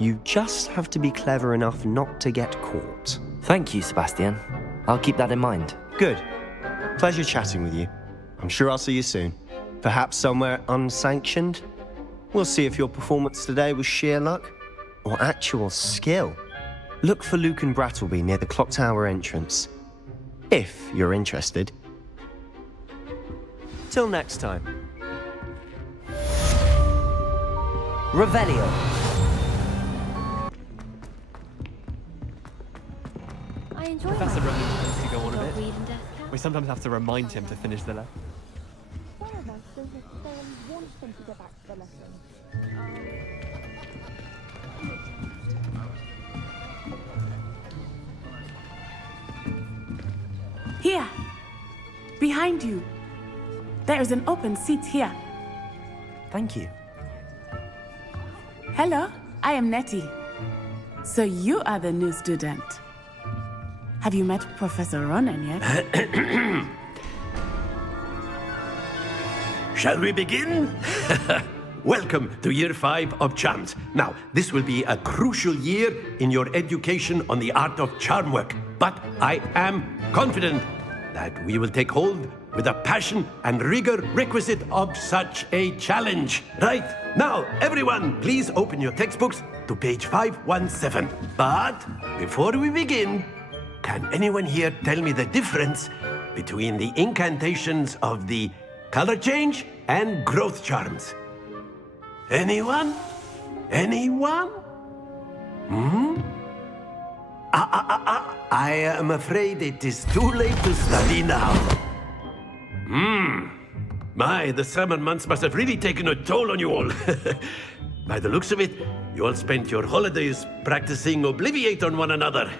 you just have to be clever enough not to get caught. Thank you, Sebastian. I'll keep that in mind. Good. Pleasure chatting with you. I'm sure I'll see you soon. Perhaps somewhere unsanctioned? We'll see if your performance today was sheer luck, or actual skill. Look for Luke and Brattleby near the Clock Tower entrance, if you're interested. Till next time. Revelio. I enjoy Professor Rowan tends to go on a bit. We sometimes have to remind him to finish the lesson. Here. Behind you. There is an open seat here. Thank you. Hello, I am Nettie. So you are the new student. Have you met Professor Ronan yet? Shall we begin? Welcome to Year 5 of Charms. Now, this will be a crucial year in your education on the art of charm work. But I am confident that we will take hold with the passion and rigor requisite of such a challenge. Right, now, everyone, please open your textbooks to page 517. But before we begin, can anyone here tell me the difference between the incantations of the color change and growth charms? Anyone? Anyone? I am afraid it is too late to study now. My, the summer months must have really taken a toll on you all. By the looks of it, you all spent your holidays practicing Obliviate on one another.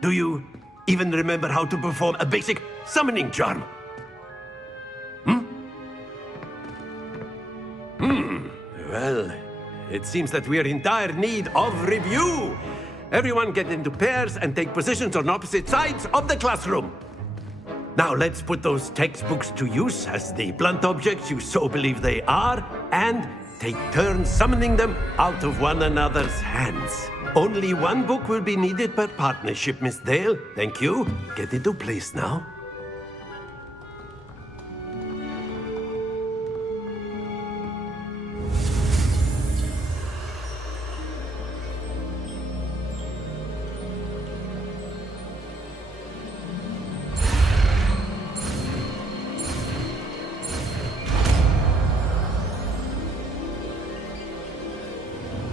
Do you even remember how to perform a basic summoning charm? Well, it seems that we are in dire need of review. Everyone get into pairs and take positions on opposite sides of the classroom. Now let's put those textbooks to use as the blunt objects you so believe they are, and take turns summoning them out of one another's hands. Only one book will be needed per partnership, Miss Dale. Thank you. Get into place now.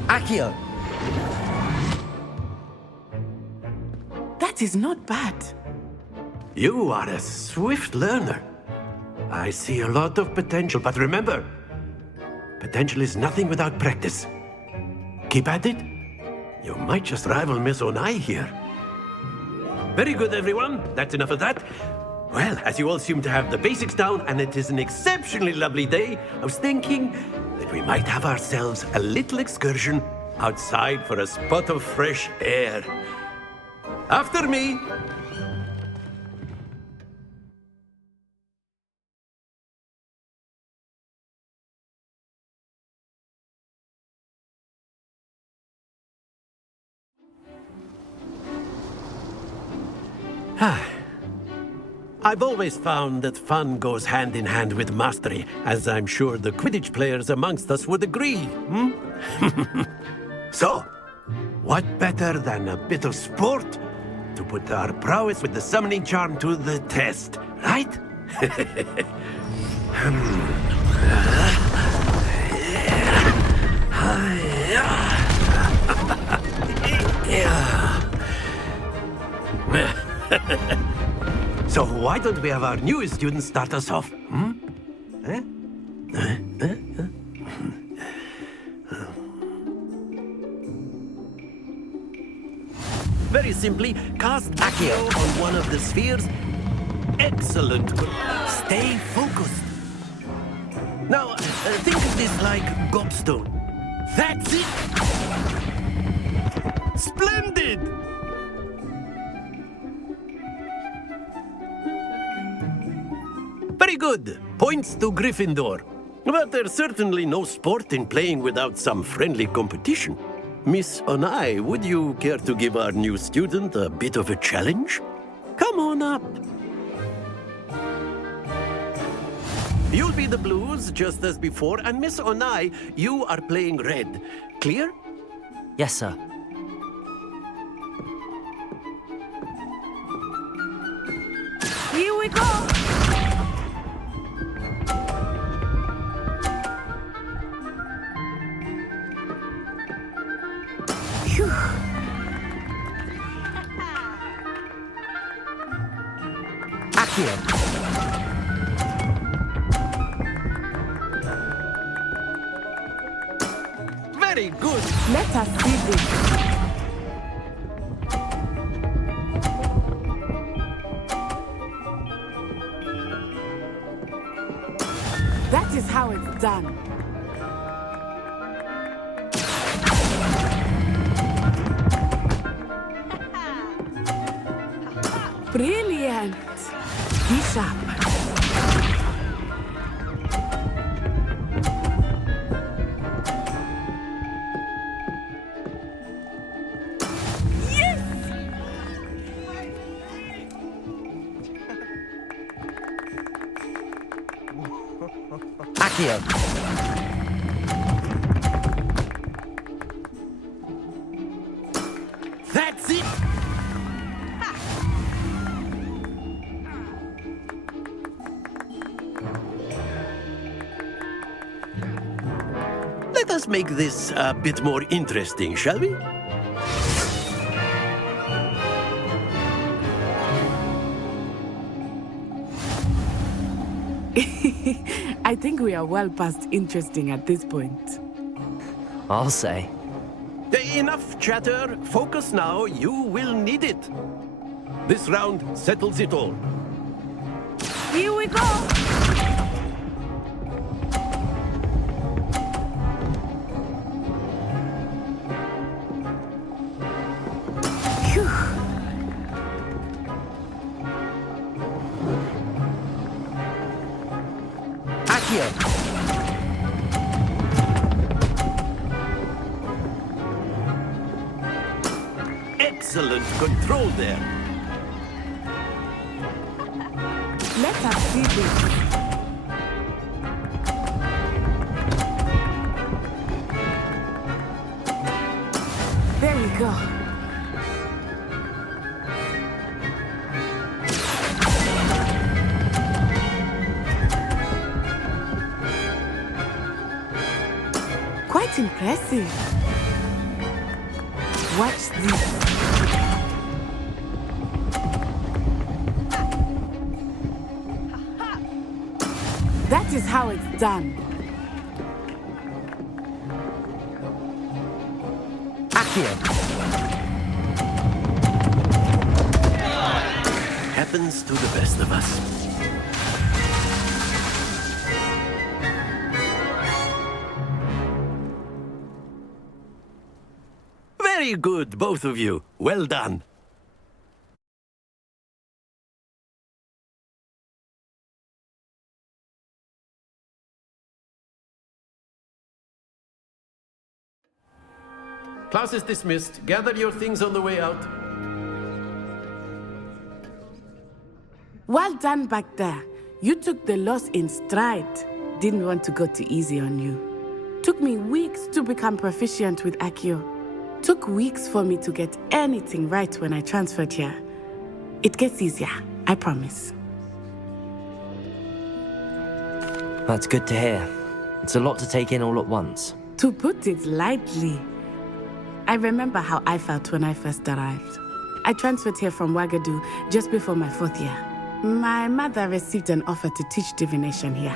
Accio! That is not bad. You are a swift learner. I see a lot of potential, but remember, potential is nothing without practice. Keep at it. You might just rival Miss Onai here. Very good, everyone. That's enough of that. Well, as you all seem to have the basics down, and it is an exceptionally lovely day, I was thinking that we might have ourselves a little excursion outside for a spot of fresh air. After me. I've always found that fun goes hand in hand with mastery, as I'm sure the Quidditch players amongst us would agree. So, what better than a bit of sport to put our prowess with the summoning charm to the test, right? So why don't we have our newest student start us off? Very simply, cast Accio on one of the spheres. Excellent. Stay focused. Now, think of this like gobstone. That's it! Splendid! Very good. Points to Gryffindor. But there's certainly no sport in playing without some friendly competition. Miss Onai, would you care to give our new student a bit of a challenge? Come on up. You'll be the blues, just as before, and Miss Onai, you are playing red. Clear? Yes, sir. Here we go! Phew. Accio! Very good! Let us see this. That is how it's done. Brilliant! Be sharp. Yes! Accio! That's it! Let us make this a bit more interesting, shall we? I think we are well past interesting at this point. I'll say. Enough chatter. Focus now. You will need it. This round settles it all. Here we go! Phew. Accio! excellent control there. Let us see this. There we go. Quite impressive. Watch this. That is how it's done. Happens to the best of us. Very good, both of you. Well done. Class is dismissed. Gather your things on the way out. Well done back there. You took the loss in stride. Didn't want to go too easy on you. Took me weeks to become proficient with Accio. Took weeks for me to get anything right when I transferred here. It gets easier, I promise. That's good to hear. It's a lot to take in all at once. To put it lightly, I remember how I felt when I first arrived. I transferred here from Ouagadougou just before my 4th year. My mother received an offer to teach divination here.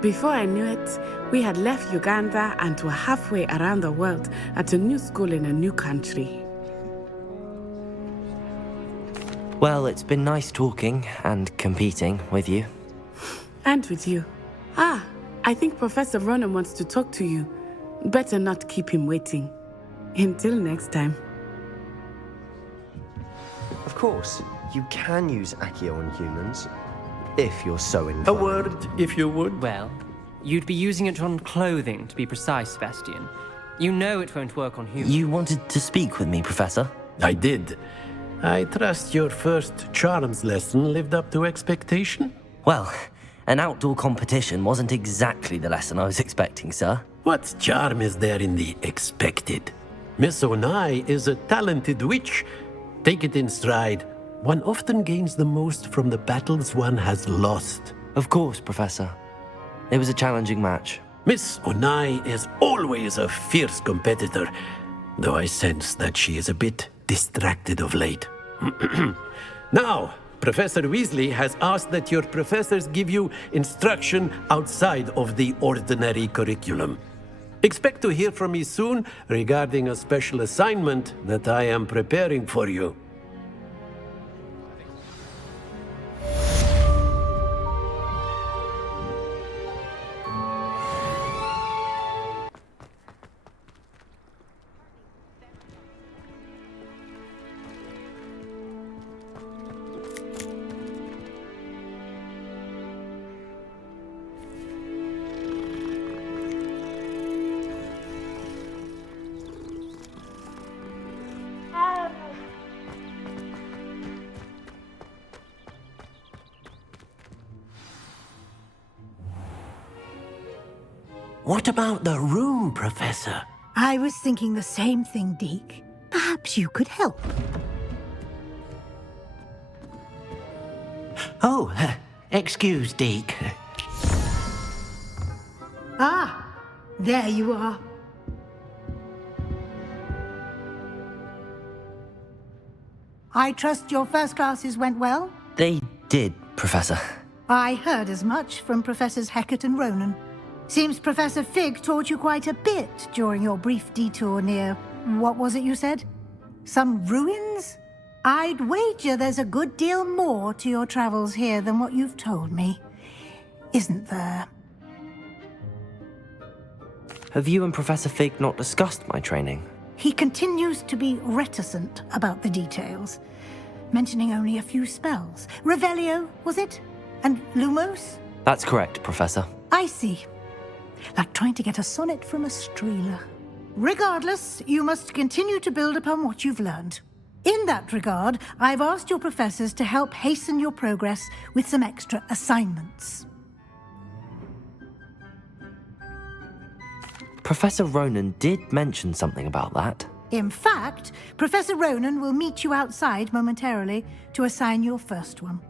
Before I knew it, we had left Uganda and were halfway around the world at a new school in a new country. Well, it's been nice talking and competing with you. And with you. Ah, I think Professor Ronan wants to talk to you. Better not keep him waiting. Until next time. Of course, you can use Accio on humans, if you're so inclined. A word, if you would. Well, you'd be using it on clothing, to be precise, Sebastian. You know it won't work on humans. You wanted to speak with me, Professor? I did. I trust your first charms lesson lived up to expectation? Well, an outdoor competition wasn't exactly the lesson I was expecting, sir. What charm is there in the expected? Miss Onai is a talented witch. Take it in stride. One often gains the most from the battles one has lost. Of course, Professor. It was a challenging match. Miss Onai is always a fierce competitor, though I sense that she is a bit distracted of late. Now, Professor Weasley has asked that your professors give you instruction outside of the ordinary curriculum. Expect to hear from me soon regarding a special assignment that I am preparing for you. What about the room, Professor? I was thinking the same thing, Deke. Perhaps you could help. Oh, excuse, Deke. Ah, there you are. I trust your first classes went well? They did, Professor. I heard as much from Professors Hecat and Ronan. Seems Professor Fig taught you quite a bit during your brief detour near... what was it you said? Some ruins? I'd wager there's a good deal more to your travels here than what you've told me. Isn't there? Have you and Professor Fig not discussed my training? He continues to be reticent about the details, mentioning only a few spells. Revelio, was it? And Lumos? That's correct, Professor. I see. Like trying to get a sonnet from a streeler. Regardless, you must continue to build upon what you've learned. In that regard, I've asked your professors to help hasten your progress with some extra assignments. Professor Ronan did mention something about that. In fact, Professor Ronan will meet you outside momentarily to assign your first one.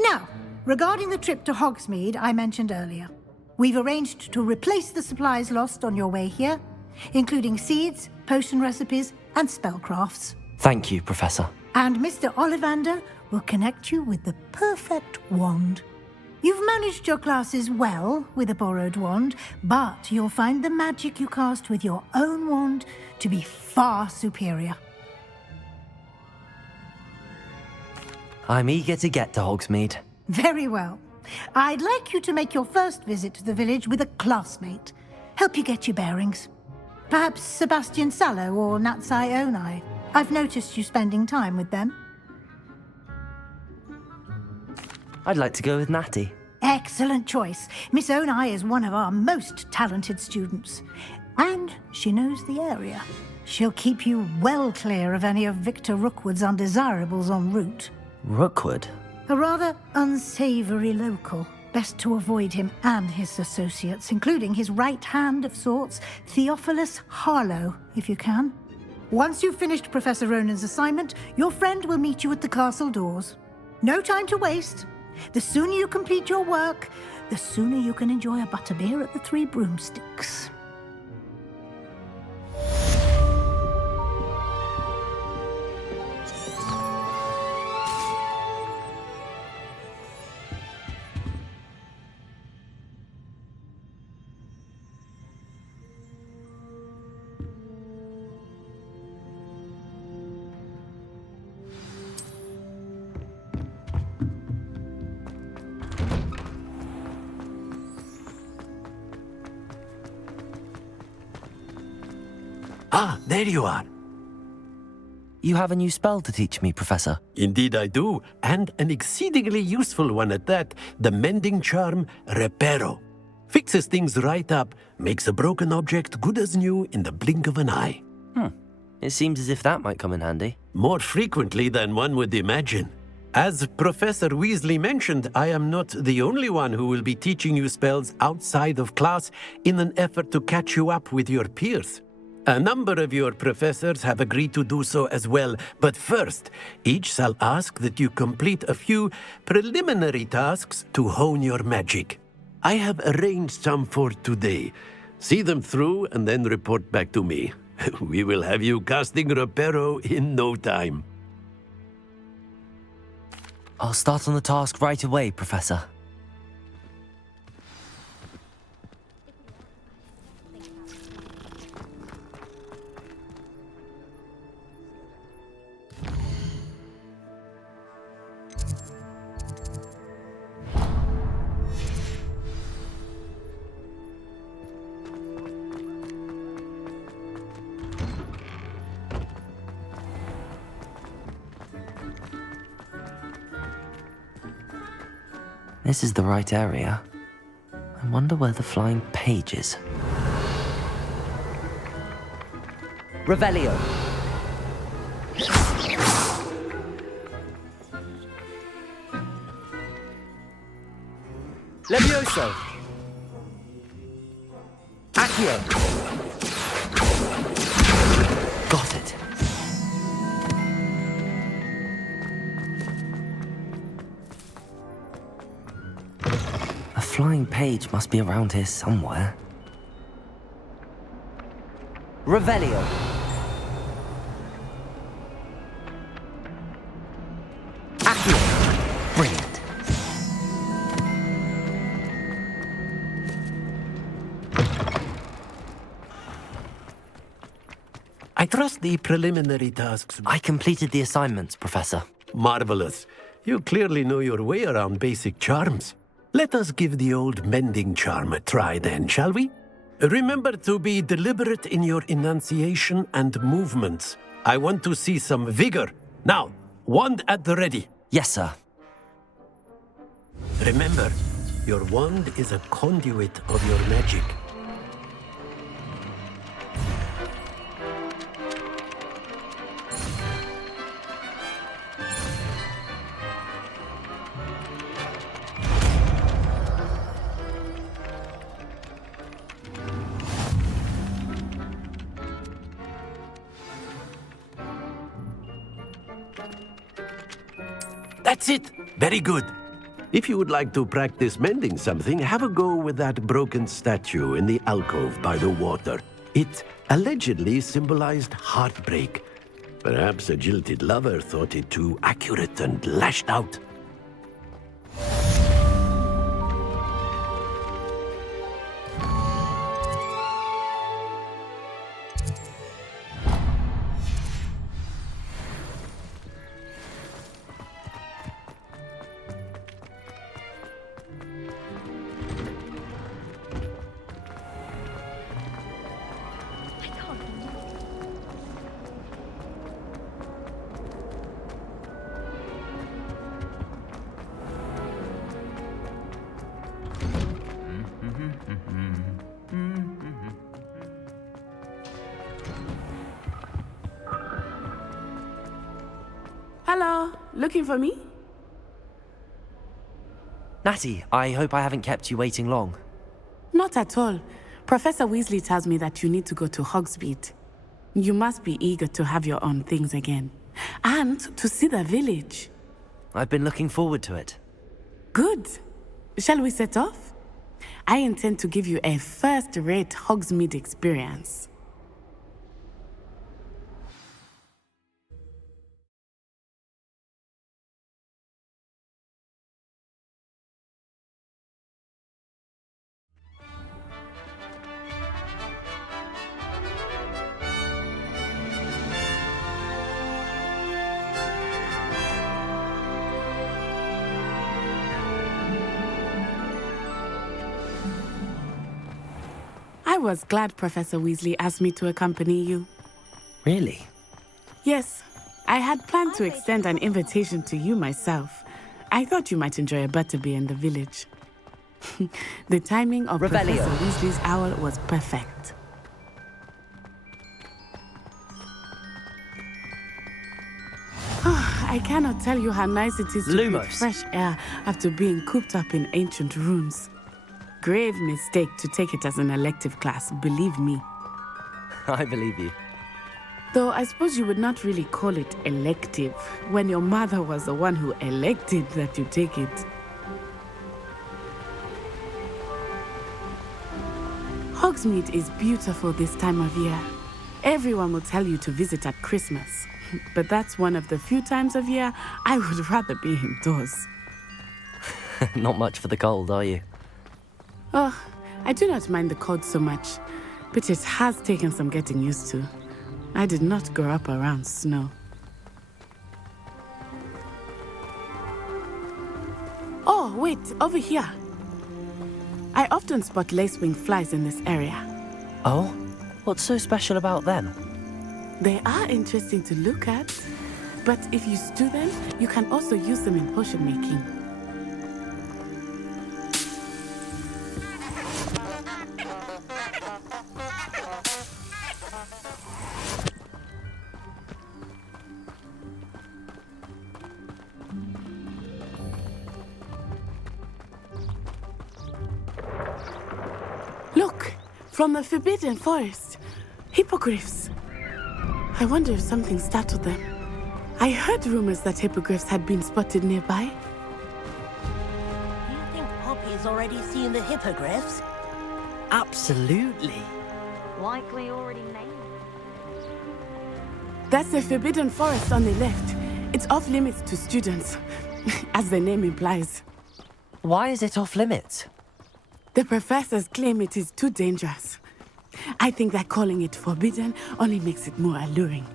Now, regarding the trip to Hogsmeade I mentioned earlier, we've arranged to replace the supplies lost on your way here, including seeds, potion recipes, and spellcrafts. Thank you, Professor. And Mr. Ollivander will connect you with the perfect wand. You've managed your classes well with a borrowed wand, but you'll find the magic you cast with your own wand to be far superior. I'm eager to get to Hogsmeade. Very well. I'd like you to make your first visit to the village with a classmate. Help you get your bearings. Perhaps Sebastian Sallow or Natsai Onai. I've noticed you spending time with them. I'd like to go with Natty. Excellent choice. Miss Onai is one of our most talented students. And she knows the area. She'll keep you well clear of any of Victor Rookwood's undesirables en route. Rookwood? A rather unsavory local. Best to avoid him and his associates, including his right hand of sorts, Theophilus Harlow, if you can. Once you've finished Professor Ronan's assignment, your friend will meet you at the castle doors. No time to waste. The sooner you complete your work, the sooner you can enjoy a butterbeer at the Three Broomsticks. Ah, there you are. You have a new spell to teach me, Professor. Indeed I do, and an exceedingly useful one at that, the mending charm Reparo. Fixes things right up, makes a broken object good as new in the blink of an eye. It seems as if that might come in handy. More frequently than one would imagine. As Professor Weasley mentioned, I am not the only one who will be teaching you spells outside of class in an effort to catch you up with your peers. A number of your professors have agreed to do so as well, but first, each shall ask that you complete a few preliminary tasks to hone your magic. I have arranged some for today. See them through and then report back to me. We will have you casting Reparo in no time. I'll start on the task right away, Professor. This is the right area. I wonder where the flying page is. Revelio! Levioso! Accio! Got it. A flying page must be around here somewhere. Revelio! Accio! Brilliant. I trust the preliminary tasks. I completed the assignments, Professor. Marvelous. You clearly know your way around basic charms. Let us give the old mending charm a try then, shall we? Remember to be deliberate in your enunciation and movements. I want to see some vigor. Now, wand at the ready. Yes, sir. Remember, your wand is a conduit of your magic. That's it. Very good. If you would like to practice mending something, have a go with that broken statue in the alcove by the water. It allegedly symbolized heartbreak. Perhaps a jilted lover thought it too accurate and lashed out. Hello, looking for me? Natty, I hope I haven't kept you waiting long. Not at all. Professor Weasley tells me that you need to go to Hogsmeade. You must be eager to have your own things again. And to see the village. I've been looking forward to it. Good. Shall we set off? I intend to give you a first-rate Hogsmeade experience. I was glad Professor Weasley asked me to accompany you. Really? Yes, I had planned to extend an invitation to you myself. I thought you might enjoy a butterbeer in the village. The timing of Revelio. Professor Weasley's owl was perfect. I cannot tell you how nice it is to breathe fresh air after being cooped up in ancient rooms. Grave mistake to take it as an elective class, believe me. I believe you. Though I suppose you would not really call it elective when your mother was the one who elected that you take it. Hogsmeade is beautiful this time of year. Everyone will tell you to visit at Christmas, but that's one of the few times of year I would rather be indoors. Not much for the cold, are you? Oh, I do not mind the cold so much, but it has taken some getting used to. I did not grow up around snow. Oh, wait, over here. I often spot lacewing flies in this area. Oh? What's so special about them? They are interesting to look at, but if you stew them, you can also use them in potion making. Look, from the Forbidden Forest, hippogriffs. I wonder if something startled them. I heard rumors that hippogriffs had been spotted nearby. You think Poppy's already seen the hippogriffs? Absolutely. Likely already named. That's the Forbidden Forest on the left. It's off limits to students, as the name implies. Why is it off limits? The professors claim it is too dangerous. I think that calling it forbidden only makes it more alluring.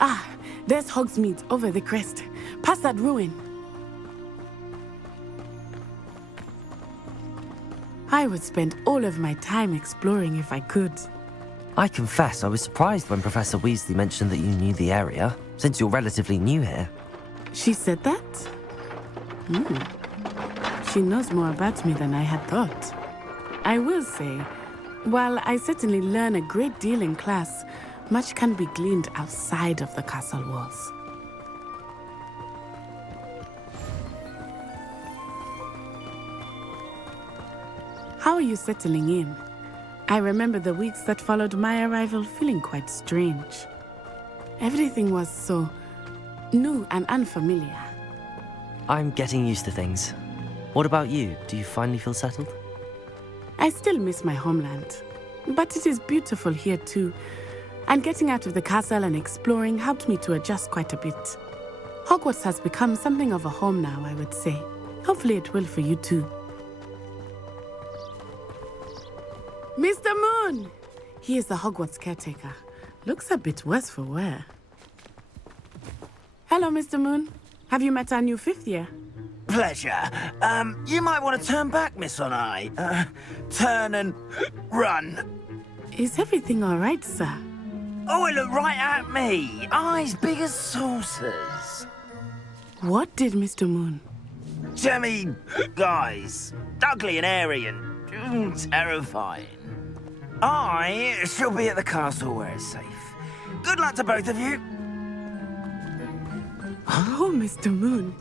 Ah, there's Hogsmeade over the crest. Past that ruin. I would spend all of my time exploring if I could. I confess I was surprised when Professor Weasley mentioned that you knew the area, since you're relatively new here. She said that? She knows more about me than I had thought. I will say, while I certainly learn a great deal in class, much can be gleaned outside of the castle walls. How are you settling in? I remember the weeks that followed my arrival feeling quite strange. Everything was so new and unfamiliar. I'm getting used to things. What about you? Do you finally feel settled? I still miss my homeland, but it is beautiful here too. And getting out of the castle and exploring helped me to adjust quite a bit. Hogwarts has become something of a home now, I would say. Hopefully it will for you too. Mr. Moon! He is the Hogwarts caretaker. Looks a bit worse for wear. Hello, Mr. Moon. Have you met our new 5th year? Pleasure. You might want to turn back, Miss Onai. Turn and run. Is everything all right, sir? Oh, it looked right at me. Eyes big as saucers. What did Mr. Moon? Jemmy, guys. Ugly and airy and terrifying. I shall be at the castle where it's safe. Good luck to both of you. Oh, Mr. Moon.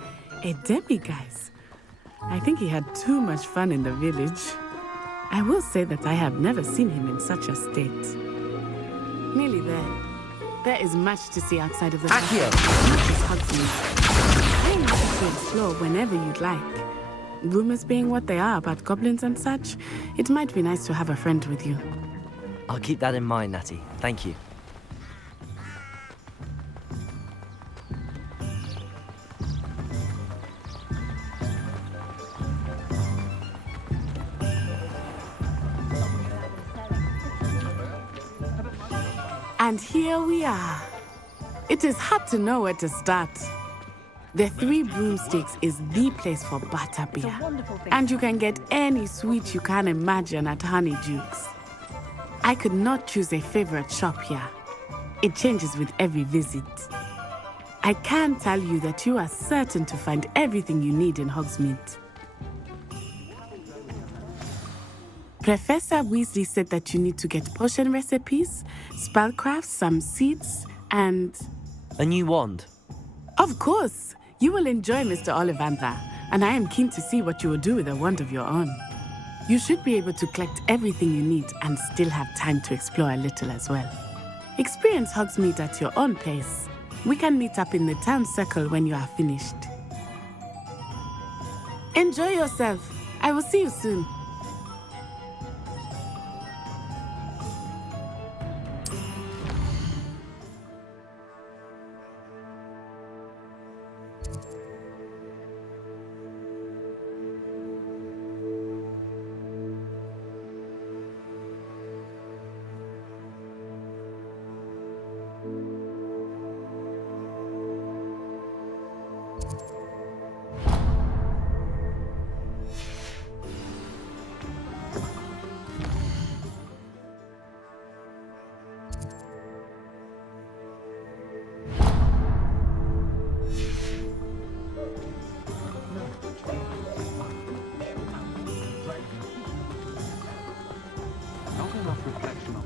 A demiguise. I think he had too much fun in the village. I will say that I have never seen him in such a state. Nearly there. There is much to see outside of the castle. Much is Hogsmeade. I am happy to explore whenever you'd like. Rumors being what they are about goblins and such, it might be nice to have a friend with you. I'll keep that in mind, Natty. Thank you. And here we are. It is hard to know where to start. The Three Broomsticks is the place for butterbeer. And you can get any sweet you can imagine at Honeydukes. I could not choose a favorite shop here. It changes with every visit. I can tell you that you are certain to find everything you need in Hogsmeade. Professor Weasley said that you need to get potion recipes, spellcrafts, some seeds, and... A new wand. Of course! You will enjoy Mr. Ollivander, and I am keen to see what you will do with a wand of your own. You should be able to collect everything you need and still have time to explore a little as well. Experience Hogsmeade at your own pace. We can meet up in the town circle when you are finished. Enjoy yourself. I will see you soon.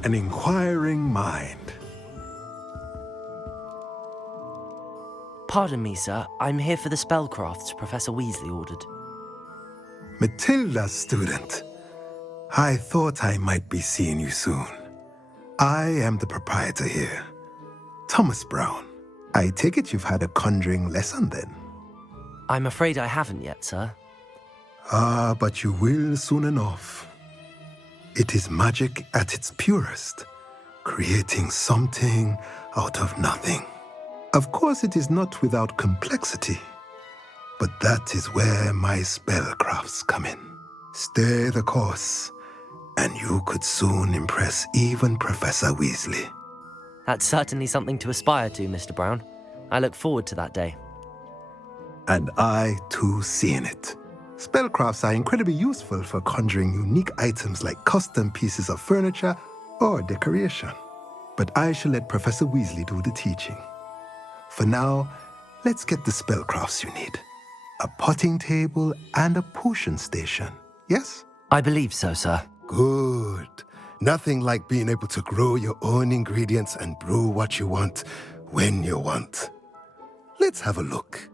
An inquiring mind. Pardon me, sir. I'm here for the spellcrafts Professor Weasley ordered. Matilda, student. I thought I might be seeing you soon. I am the proprietor here, Thomas Brown. I take it you've had a conjuring lesson then? I'm afraid I haven't yet, sir. Ah, but you will soon enough. It is magic at its purest, creating something out of nothing. Of course, it is not without complexity, but that is where my spellcrafts come in. Stay the course, and you could soon impress even Professor Weasley. That's certainly something to aspire to, Mr. Brown. I look forward to that day. And I, too, seeing it. Spellcrafts are incredibly useful for conjuring unique items like custom pieces of furniture or decoration. But I shall let Professor Weasley do the teaching. For now, let's get the spellcrafts you need. A potting table and a potion station, yes? I believe so, sir. Good. Nothing like being able to grow your own ingredients and brew what you want when you want. Let's have a look.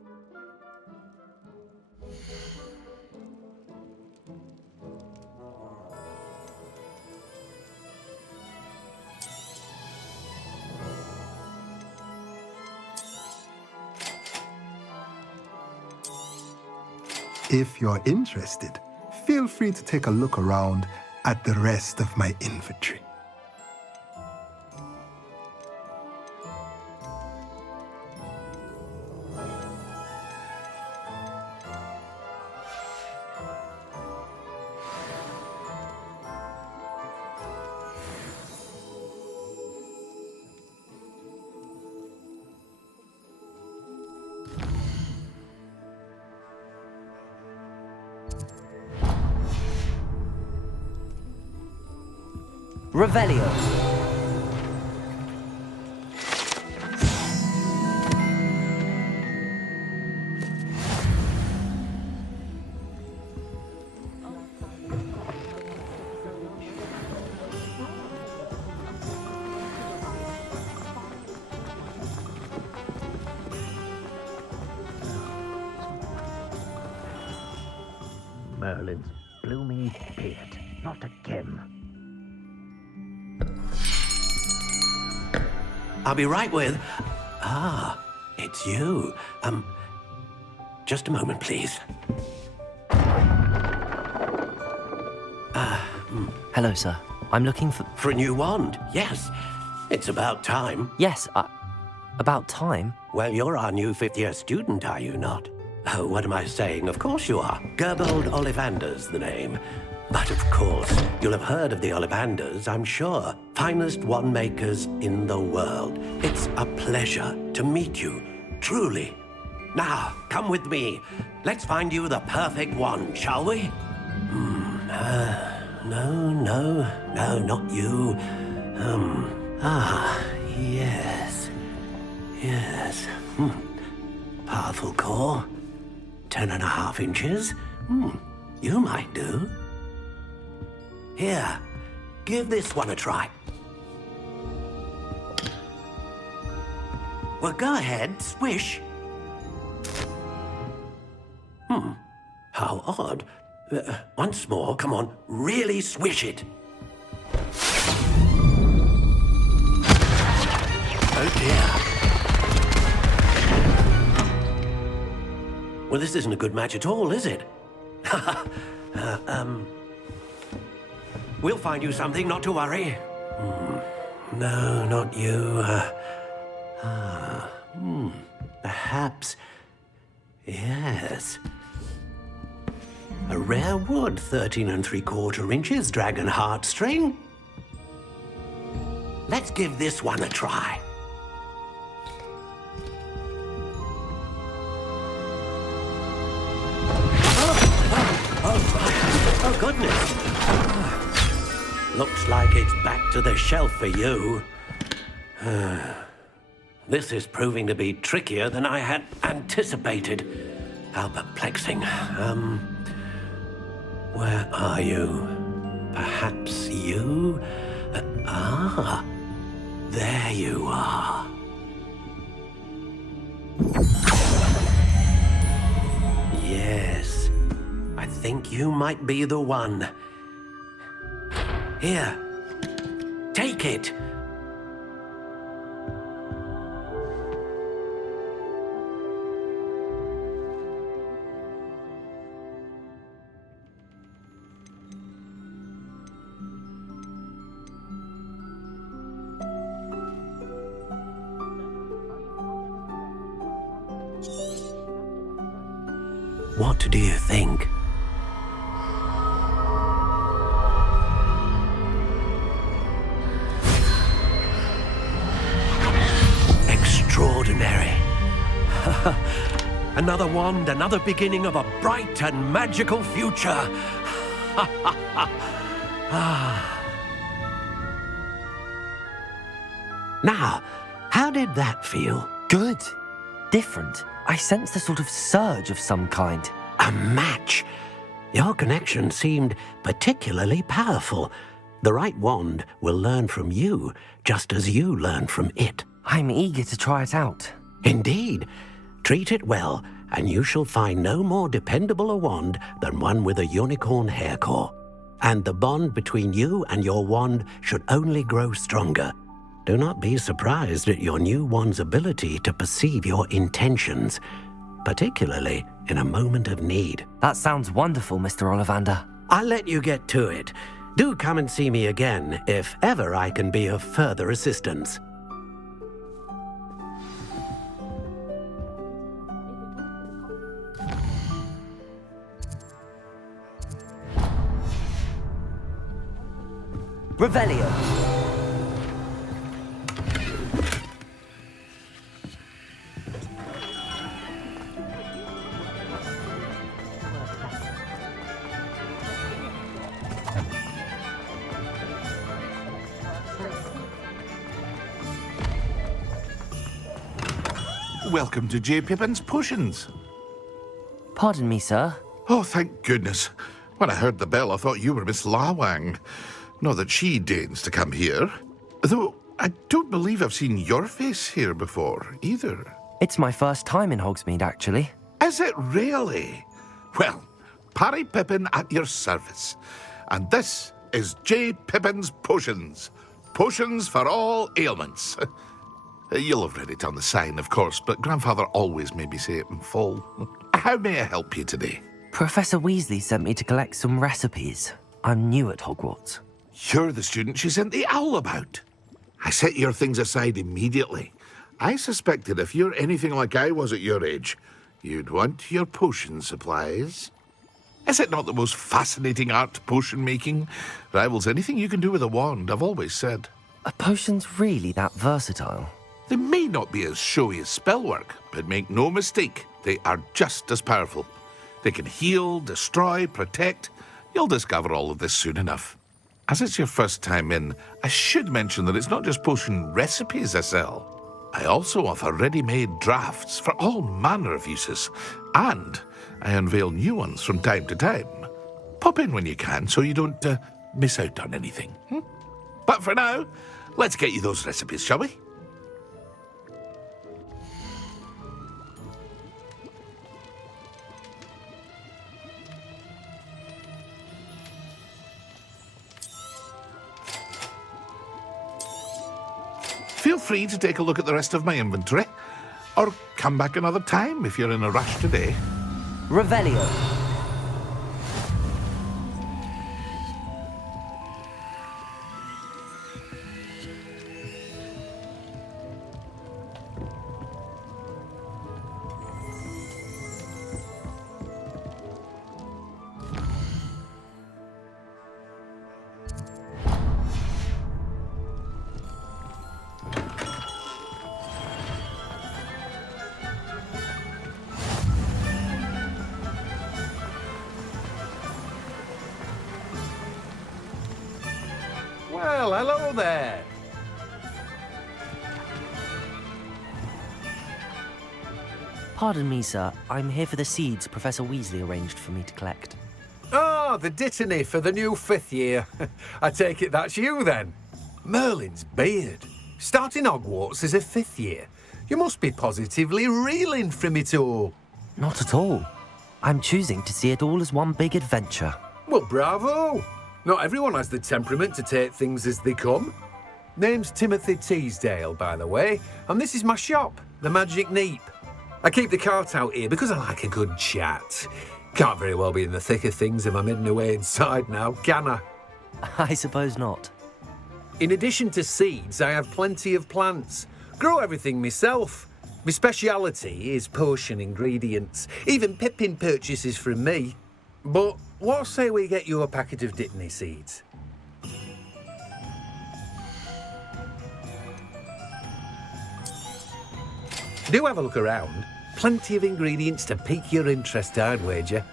If you're interested, feel free to take a look around at the rest of my inventory. Revelio. Merlin's blooming beard, not again. I'll be right with... Ah, it's you. Just a moment, please. Hello, sir. I'm looking for... For a new wand, yes. It's about time. Yes, about time? Well, you're our new fifth-year student, are you not? Oh, what am I saying? Of course you are. Gerbold Ollivander's the name. But of course, you'll have heard of the Ollivanders, I'm sure. Finest wand makers in the world. It's a pleasure to meet you, truly. Now, come with me. Let's find you the perfect wand, shall we? No, not you. Yes. Powerful core. 10.5 inches. You might do. Here, give this one a try. Well, go ahead, swish. How odd. Once more, come on, really swish it. Oh dear. Well, this isn't a good match at all, is it? We'll find you something, not to worry. No, not you. Perhaps... Yes. A rare wood, 13 3/4 inches, dragon heartstring. Let's give this one a try. Oh, goodness. Looks like it's back to the shelf for you. This is proving to be trickier than I had anticipated. How perplexing. Where are you? Perhaps you? There you are. Yes, I think you might be the one. Here, take it. What do you think? Extraordinary. Another wand, another beginning of a bright and magical future. Now, how did that feel? Good. Different. I sensed a sort of surge of some kind. A match? Your connection seemed particularly powerful. The right wand will learn from you, just as you learn from it. I'm eager to try it out. Indeed. Treat it well, and you shall find no more dependable a wand than one with a unicorn hair core. And the bond between you and your wand should only grow stronger. Do not be surprised at your new wand's ability to perceive your intentions, particularly in a moment of need. That sounds wonderful, Mr. Ollivander. I'll let you get to it. Do come and see me again if ever I can be of further assistance. Revelio. Welcome to J. Pippin's Potions. Pardon me, sir. Oh, thank goodness. When I heard the bell, I thought you were Miss Lawang. Not that she deigns to come here. Though I don't believe I've seen your face here before, either. It's my first time in Hogsmeade, actually. Is it really? Well, Parry Pippin at your service. And this is J. Pippin's Potions. Potions for all ailments. You'll have read it on the sign, of course, but Grandfather always made me say it in full. How may I help you today? Professor Weasley sent me to collect some recipes. I'm new at Hogwarts. You're the student she sent the owl about. I set your things aside immediately. I suspected if you're anything like I was at your age, you'd want your potion supplies. Is it not the most fascinating art, potion making? Rivals anything you can do with a wand, I've always said. Are potions really that versatile? They may not be as showy as spellwork, but make no mistake, they are just as powerful. They can heal, destroy, protect. You'll discover all of this soon enough. As it's your first time in, I should mention that it's not just potion recipes I sell. I also offer ready-made drafts for all manner of uses, and I unveil new ones from time to time. Pop in when you can so you don't miss out on anything. But for now, let's get you those recipes, shall we? Feel free to take a look at the rest of my inventory, or come back another time if you're in a rush today. Revelio. Well, hello there. Pardon me, sir. I'm here for the seeds Professor Weasley arranged for me to collect. Oh, the dittany for the new 5th year. I take it that's you, then. Merlin's beard. Starting Hogwarts as a 5th year. You must be positively reeling from it all. Not at all. I'm choosing to see it all as one big adventure. Well, bravo. Not everyone has the temperament to take things as they come. Name's Timothy Teasdale, by the way, and this is my shop, the Magic Neep. I keep the cart out here because I like a good chat. Can't very well be in the thick of things if I'm hidden away inside now, can I? I suppose not. In addition to seeds, I have plenty of plants. Grow everything myself. My speciality is potion ingredients. Even Pippin purchases from me. But what say we get you a packet of dittany seeds? Do have a look around. Plenty of ingredients to pique your interest, I'd wager.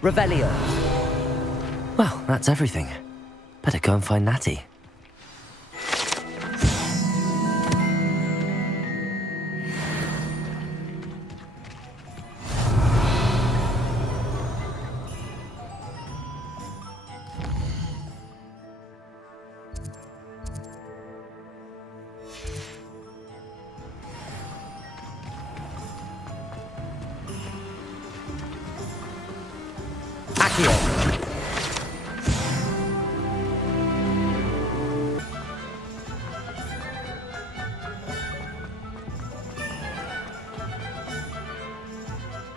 Revelio. Well, that's everything. Better go and find Natty.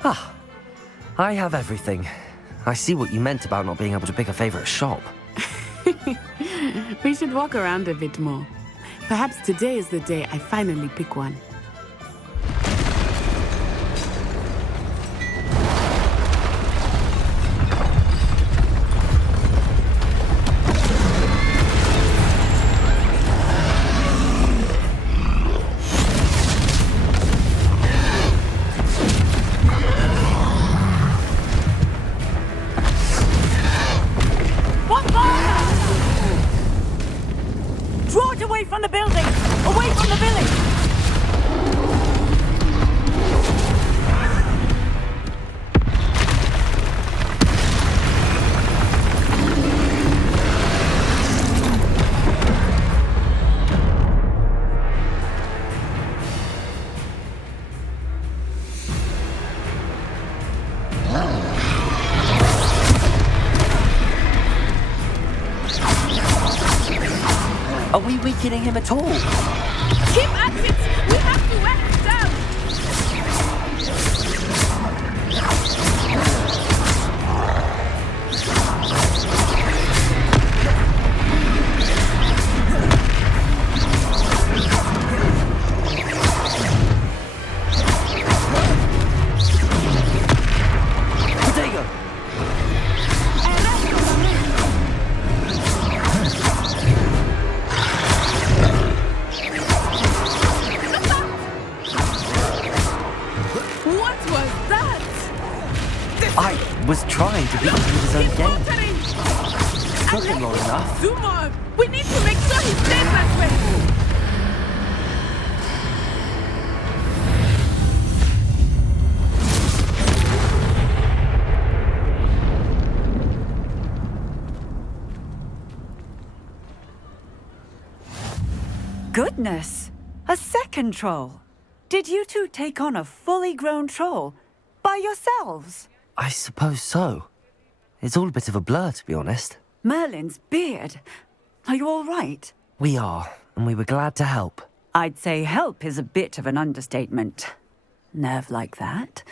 Ah, I have everything. I see what you meant about not being able to pick a favorite shop. We should walk around a bit more. Perhaps today is the day I finally pick one. Draw it away from the building! Away from the village! Are we weakening him at all? Keep at it! We have to wear it down! Potato! What was that? I was trying to beat him with his own game. Took him long enough. Do more! We need to make sure he stays that way! Goodness! A second troll! Did you two take on a fully grown troll? By yourselves? I suppose so. It's all a bit of a blur, to be honest. Merlin's beard. Are you all right? We are, and we were glad to help. I'd say help is a bit of an understatement. Nerve like that.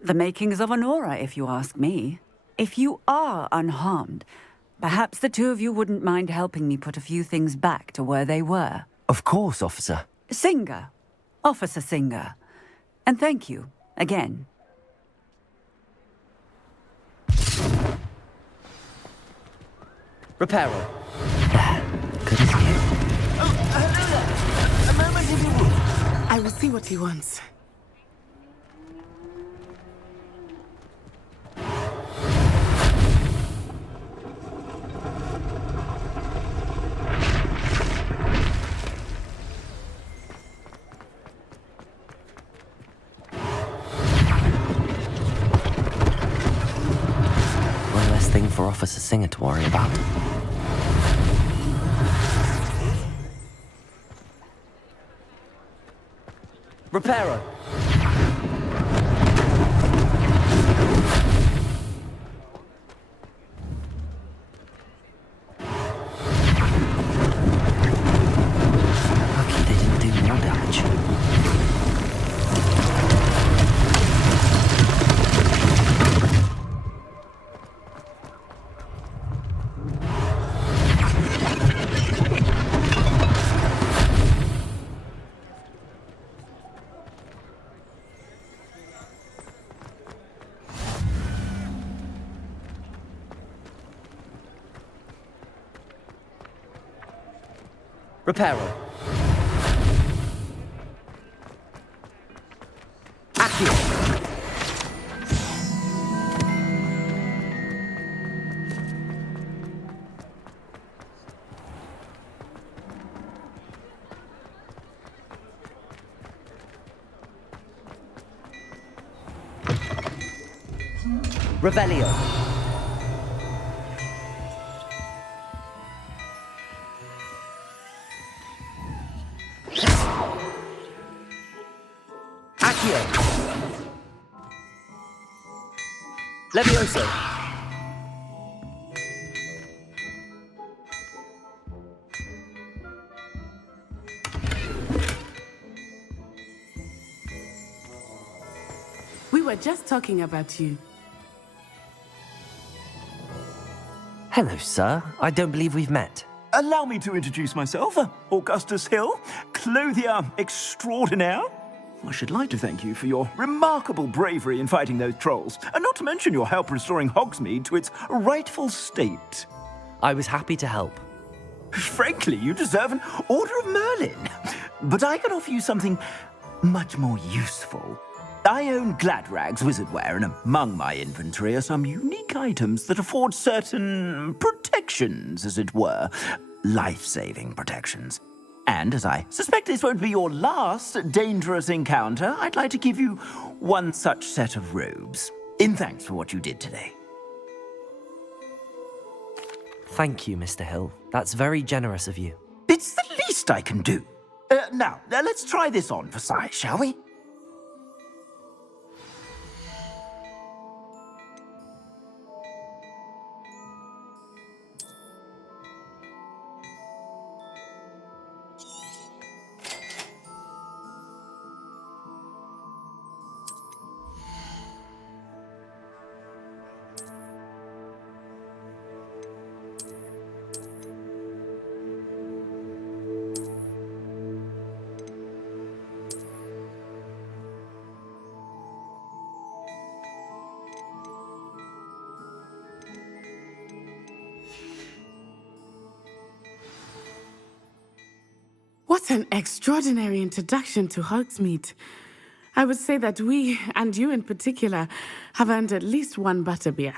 The makings of an aura, if you ask me. If you are unharmed, perhaps the two of you wouldn't mind helping me put a few things back to where they were. Of course, officer. Singer. Officer Singer. And thank you, again. Reparo. Good as new. A moment if you will. I will see what he wants. One less thing for Officer Singer to worry about. Reparo. Lucky they didn't do more damage. Reparo. Accio. Revelio. Accio. Levioso. We We were just talking about you. Hello, sir. I don't believe we've met. Allow me to introduce myself. Augustus Hill, clothier extraordinaire. I should like to thank you for your remarkable bravery in fighting those trolls, and not to mention your help restoring Hogsmeade to its rightful state. I was happy to help. Frankly, you deserve an Order of Merlin. But I can offer you something much more useful. I own Gladrag's wizardware, and among my inventory are some unique items that afford certain protections, as it were. Life-saving protections. And as I suspect this won't be your last dangerous encounter, I'd like to give you one such set of robes, in thanks for what you did today. Thank you, Mr. Hill. That's very generous of you. It's the least I can do. Now, let's try this on for size, shall we? What an extraordinary introduction to Hogsmeade. I would say that we, and you in particular, have earned at least one butterbeer.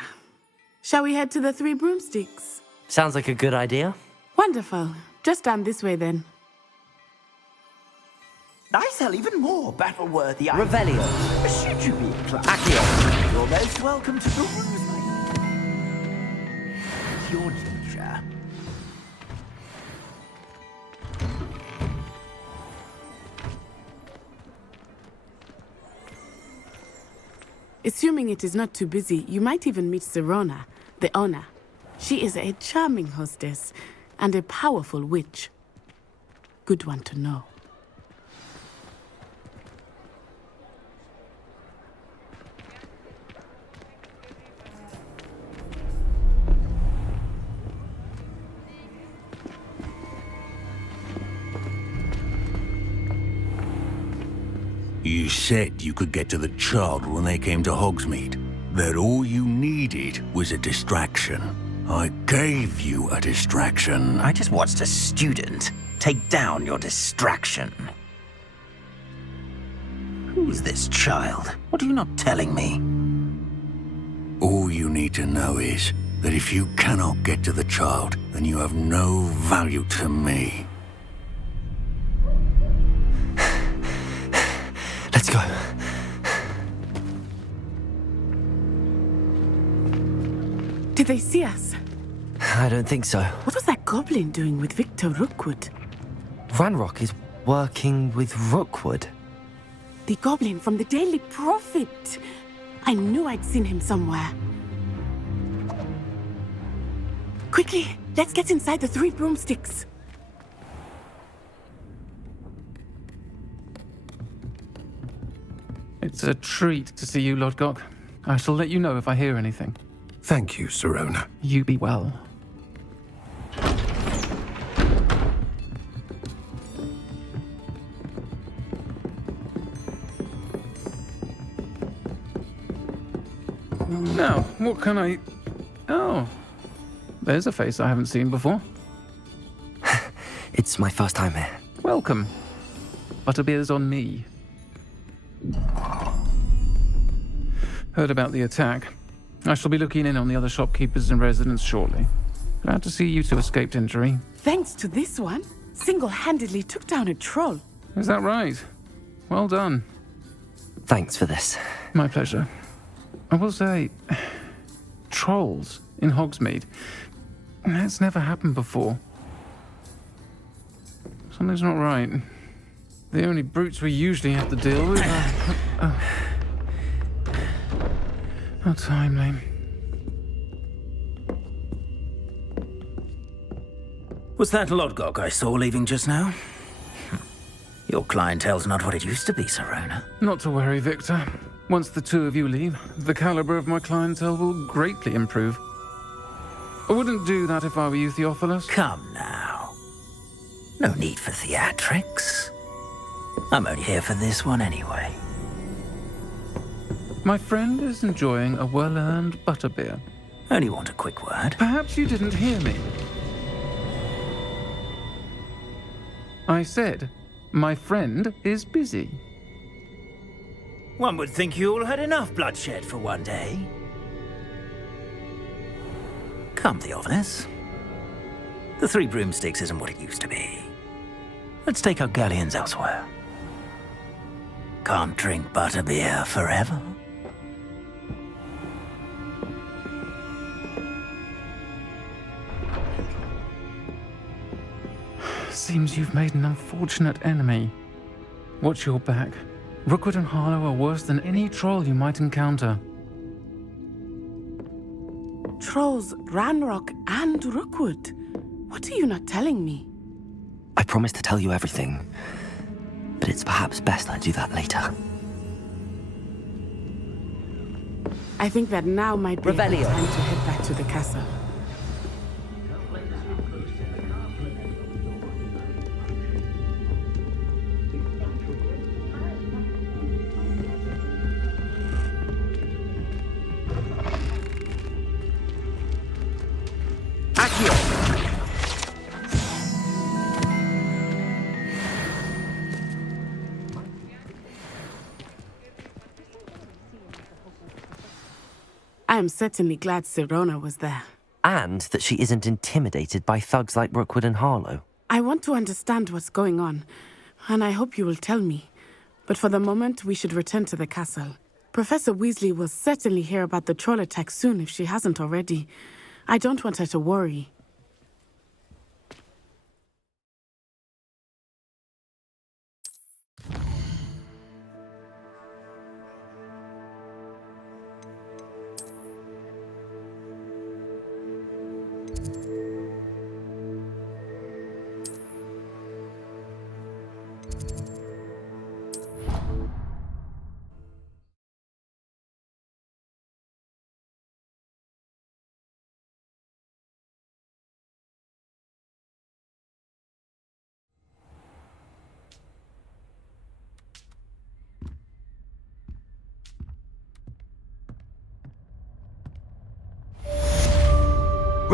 Shall we head to the Three Broomsticks? Sounds like a good idea. Wonderful. Just down this way then. I sell even more battle-worthy items. Revelio. Should you be inclined? Accio. You're most welcome to peruse my... Your leisure. Assuming it is not too busy, you might even meet Sirona, the owner. She is a charming hostess and a powerful witch. Good one to know. You said you could get to the child when they came to Hogsmeade. That all you needed was a distraction. I gave you a distraction. I just watched a student take down your distraction. Who's this child? What are you not telling me? All you need to know is that if you cannot get to the child, then you have no value to me. Let's go. Did they see us? I don't think so. What was that goblin doing with Victor Rookwood? Ranrock is working with Rookwood. The goblin from the Daily Prophet. I knew I'd seen him somewhere. Quickly, let's get inside the Three Broomsticks. It's a treat to see you, Lodgok. I shall let you know if I hear anything. Thank you, Sirona. You be well. Now, what can I... Oh, there's a face I haven't seen before. It's my first time here. Welcome. Butterbeer's on me. Heard about the attack. I shall be looking in on the other shopkeepers and residents shortly. Glad to see you two escaped injury. Thanks to this one, single-handedly took down a troll. Is that right? Well done. Thanks for this. My pleasure. I will say, trolls in Hogsmeade. That's never happened before. Something's not right. The only brutes we usually have to deal with are... How timely. Was that Lodgok I saw leaving just now? Your clientele's not what it used to be, Sirona. Not to worry, Victor. Once the two of you leave, the caliber of my clientele will greatly improve. I wouldn't do that if I were you, Theophilus. Come now. No need for theatrics. I'm only here for this one anyway. My friend is enjoying a well-earned butterbeer. Only want a quick word. Perhaps you didn't hear me. I said, my friend is busy. One would think you all had enough bloodshed for one day. Come, Theophilus. The Three Broomsticks isn't what it used to be. Let's take our galleons elsewhere. Can't drink butterbeer forever. Seems you've made an unfortunate enemy. Watch your back. Rookwood and Harlow are worse than any troll you might encounter. Trolls, Ranrock, and Rookwood. What are you not telling me? I promised to tell you everything, but it's perhaps best I do that later. I think that now might be the time to head back to the castle. I am certainly glad Sirona was there. And that she isn't intimidated by thugs like Rookwood and Harlow. I want to understand what's going on, and I hope you will tell me. But for the moment, we should return to the castle. Professor Weasley will certainly hear about the troll attack soon if she hasn't already. I don't want her to worry.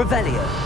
Revelio.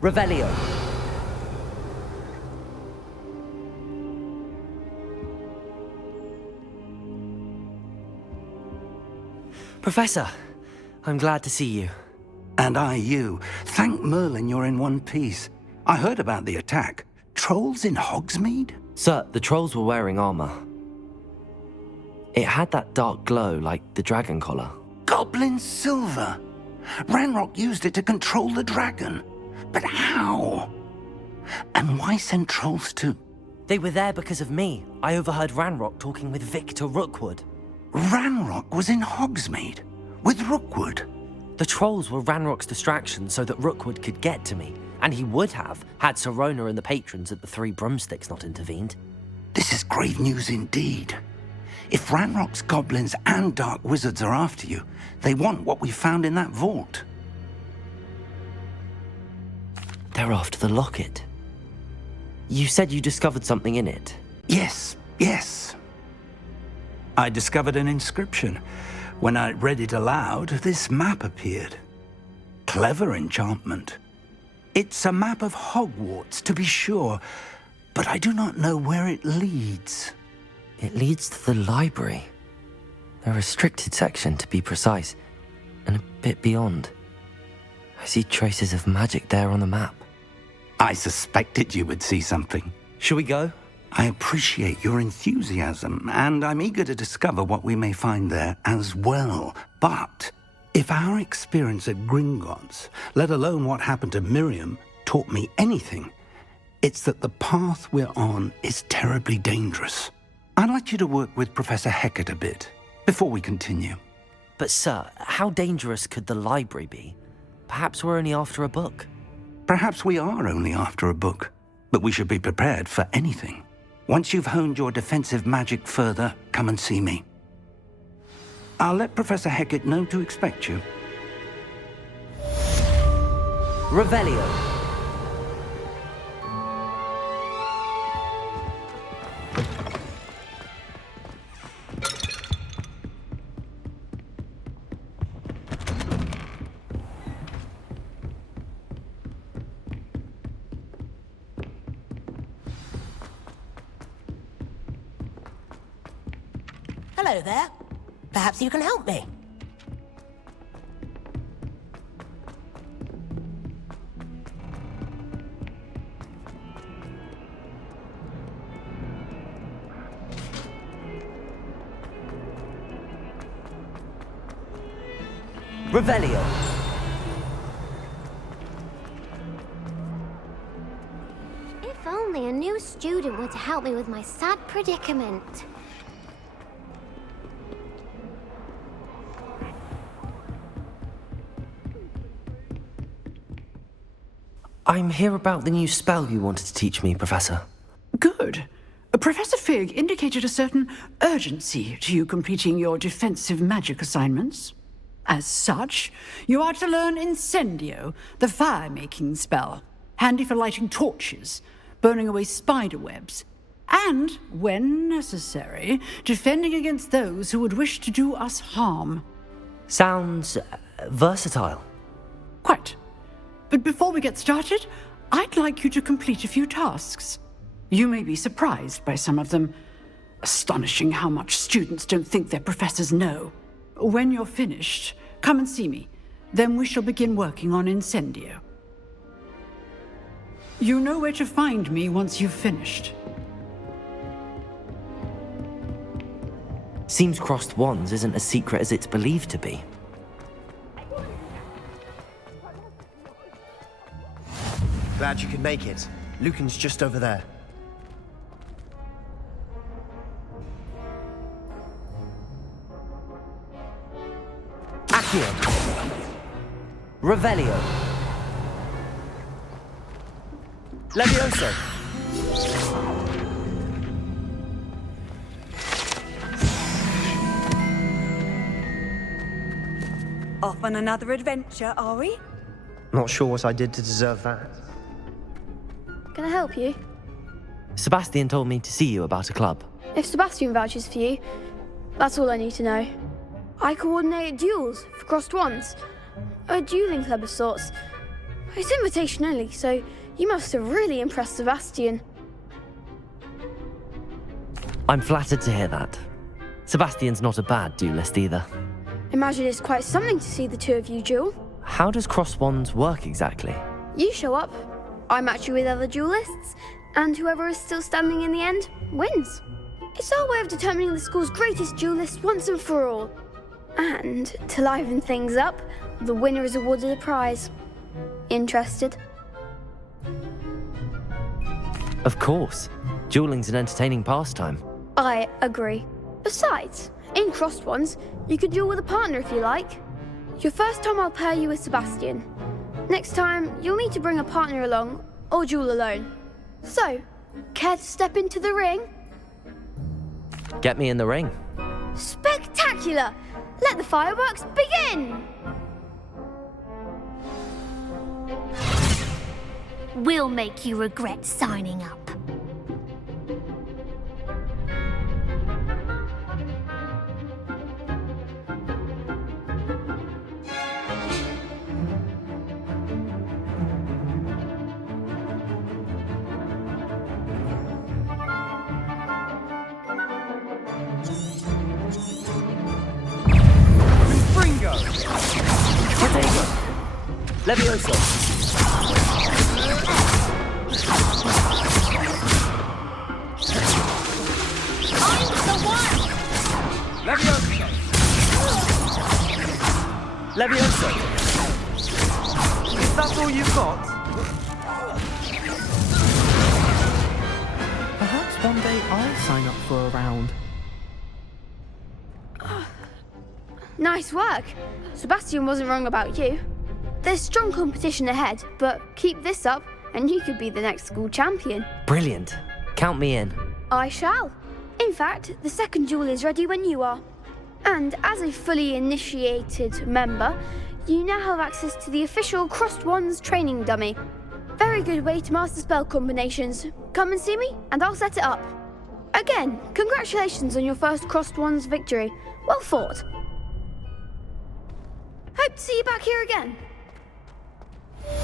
Revelio. Professor, I'm glad to see you. And I you. Thank Merlin you're in one piece. I heard about the attack. Trolls in Hogsmeade? Sir, the trolls were wearing armor. It had that dark glow like the dragon collar. Goblin silver! Ranrock used it to control the dragon. But how? And why send trolls to... They were there because of me. I overheard Ranrock talking with Victor Rookwood. Ranrock was in Hogsmeade? With Rookwood? The trolls were Ranrock's distraction so that Rookwood could get to me. And he would have, had Sirona and the patrons at the Three Broomsticks not intervened. This is grave news indeed. If Ranrock's goblins and dark wizards are after you, they want what we found in that vault. They're after the locket. You said you discovered something in it. Yes. I discovered an inscription. When I read it aloud, this map appeared. Clever enchantment. It's a map of Hogwarts, to be sure, but I do not know where it leads. It leads to the library. A restricted section, to be precise, and a bit beyond. I see traces of magic there on the map. I suspected you would see something. Shall we go? I appreciate your enthusiasm, and I'm eager to discover what we may find there as well. But if our experience at Gringotts, let alone what happened to Miriam, taught me anything, it's that the path we're on is terribly dangerous. I'd like you to work with Professor Hecat a bit before we continue. But sir, how dangerous could the library be? Perhaps we're only after a book. Perhaps we are only after a book, but we should be prepared for anything. Once you've honed your defensive magic further, come and see me. I'll let Professor Hecat know to expect you. Revelio. Hello there. Perhaps you can help me. Revelio. If only a new student were to help me with my sad predicament. I'm here about the new spell you wanted to teach me, Professor. Good. Professor Fig indicated a certain urgency to you completing your defensive magic assignments. As such, you are to learn Incendio, the fire-making spell, handy for lighting torches, burning away spider webs, and, when necessary, defending against those who would wish to do us harm. Sounds versatile. Quite. But before we get started, I'd like you to complete a few tasks. You may be surprised by some of them. Astonishing how much students don't think their professors know. When you're finished, come and see me. Then we shall begin working on Incendio. You know where to find me once you've finished. Seems crossed wands isn't as secret as it's believed to be. Glad you could make it. Lucan's just over there. Accio. Revelio. Levioso. Off on another adventure, are we? Not sure what I did to deserve that. Can I help you? Sebastian told me to see you about a club. If Sebastian vouches for you, that's all I need to know. I coordinate duels for crossed wands. A dueling club of sorts. It's invitation only, so you must have really impressed Sebastian. I'm flattered to hear that. Sebastian's not a bad duelist either. Imagine it's quite something to see the two of you duel. How does crossed wands work exactly? You show up, I match you with other duelists, and whoever is still standing in the end wins. It's our way of determining the school's greatest duelist once and for all. And to liven things up, the winner is awarded a prize. Interested? Of course. Dueling's an entertaining pastime. I agree. Besides, in crossed ones, you could duel with a partner if you like. Your first time I'll pair you with Sebastian. Next time, you'll need to bring a partner along, or duel alone. So, care to step into the ring? Get me in the ring. Spectacular! Let the fireworks begin! We'll make you regret signing up. Levioso! Levioso! Levioso! Is that all you've got? Perhaps one day I'll sign up for a round. Nice work. Sebastian wasn't wrong about you. There's strong competition ahead, but keep this up and you could be the next school champion. Brilliant. Count me in. I shall. In fact, the second duel is ready when you are. And as a fully initiated member, you now have access to the official Crossed Wands training dummy. Very good way to master spell combinations. Come and see me, and I'll set it up. Again, congratulations on your first Crossed Wands victory. Well fought. Hope to see you back here again. Glad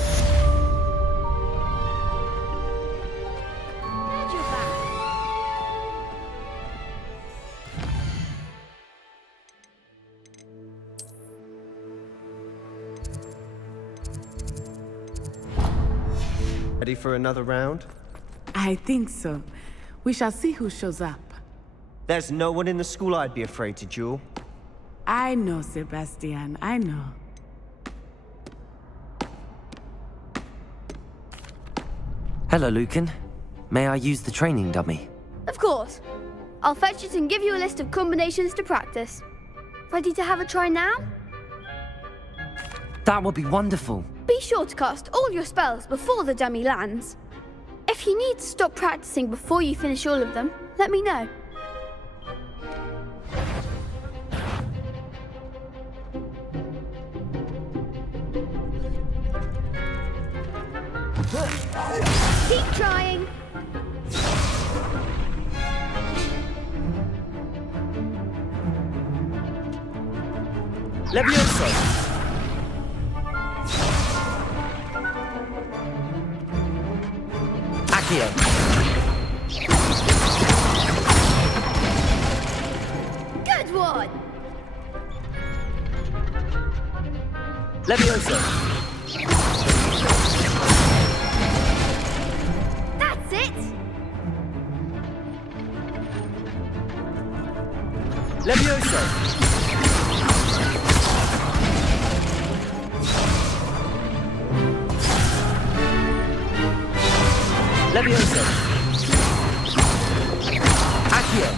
you're back. Ready for another round? I think so. We shall see who shows up. There's no one in the school I'd be afraid to duel. I know, Sebastian, I know. Hello, Lucan. May I use the training dummy? Of course. I'll fetch it and give you a list of combinations to practice. Ready to have a try now? That would be wonderful. Be sure to cast all your spells before the dummy lands. If you need to stop practicing before you finish all of them, let me know. Keep trying. Levioso! Accio! Good one. Levioso! That's it. Levioso! Levioso! Accio!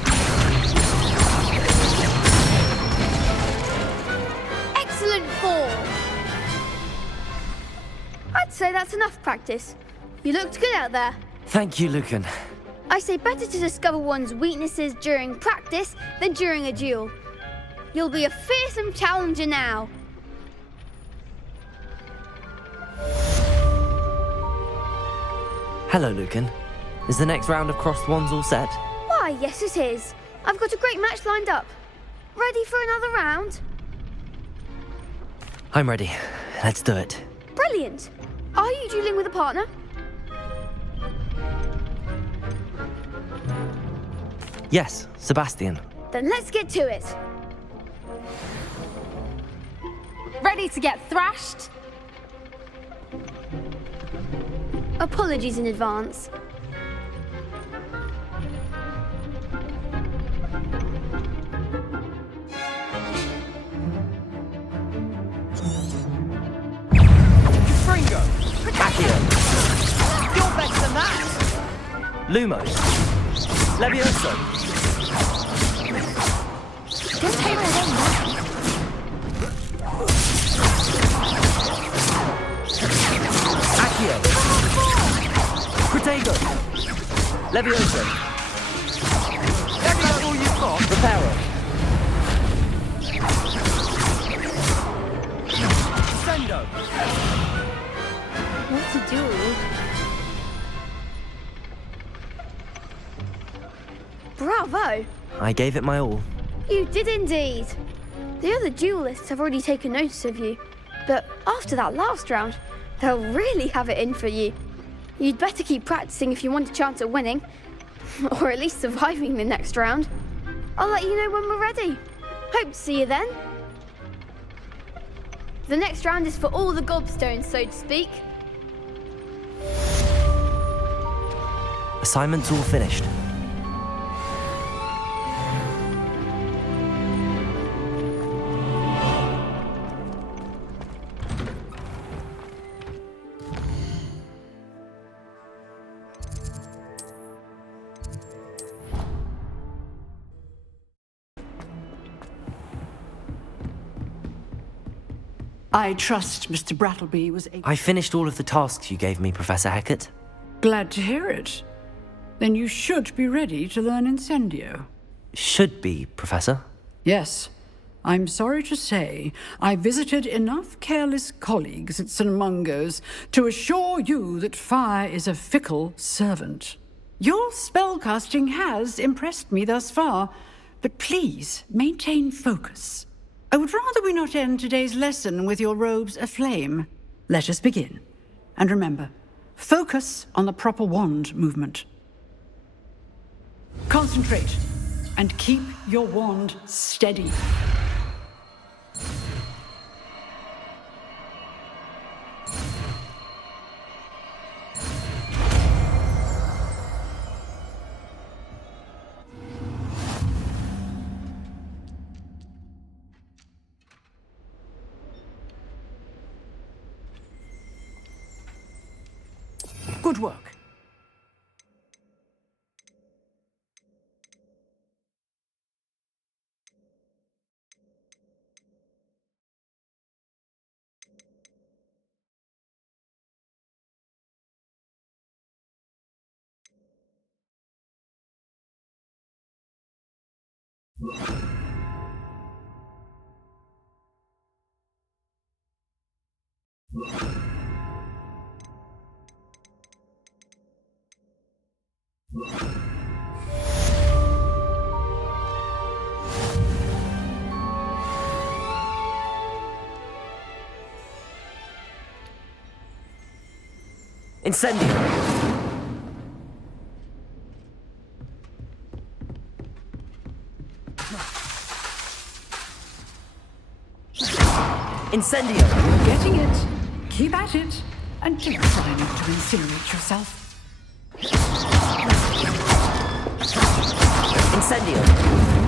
Excellent fall. I'd say that's enough practice. You looked good out there. Thank you, Lucan. I say better to discover one's weaknesses during practice than during a duel. You'll be a fearsome challenger now. Hello, Lucan. Is the next round of Crossed Wands all set? Why, yes it is. I've got a great match lined up. Ready for another round? I'm ready. Let's do it. Brilliant. Are you dueling with a partner? Yes, Sebastian. Then let's get to it. Ready to get thrashed? Apologies in advance. Fringo! Accio! You're better than that! Lumos! Levioso! Your table's on now. Accio! Protego! Levioso! That's all you've got? Reparo! Sendo! What to do? Bravo! I gave it my all. You did indeed. The other duelists have already taken notice of you, but after that last round, they'll really have it in for you. You'd better keep practicing if you want a chance at winning, or at least surviving the next round. I'll let you know when we're ready. Hope to see you then. The next round is for all the gobstones, so to speak. Assignment's all finished. I trust Mr. Brattleby was able... I finished all of the tasks you gave me, Professor Hecat. Glad to hear it. Then you should be ready to learn Incendio. Should be, Professor. Yes. I'm sorry to say, I visited enough careless colleagues at St. Mungo's to assure you that fire is a fickle servant. Your spellcasting has impressed me thus far, but please maintain focus. I would rather we not end today's lesson with your robes aflame. Let us begin. And remember, focus on the proper wand movement. Concentrate, and keep your wand steady. Good work. Incendio! Incendio! You're getting it. Keep at it. And don't try not to incinerate yourself. Incendio!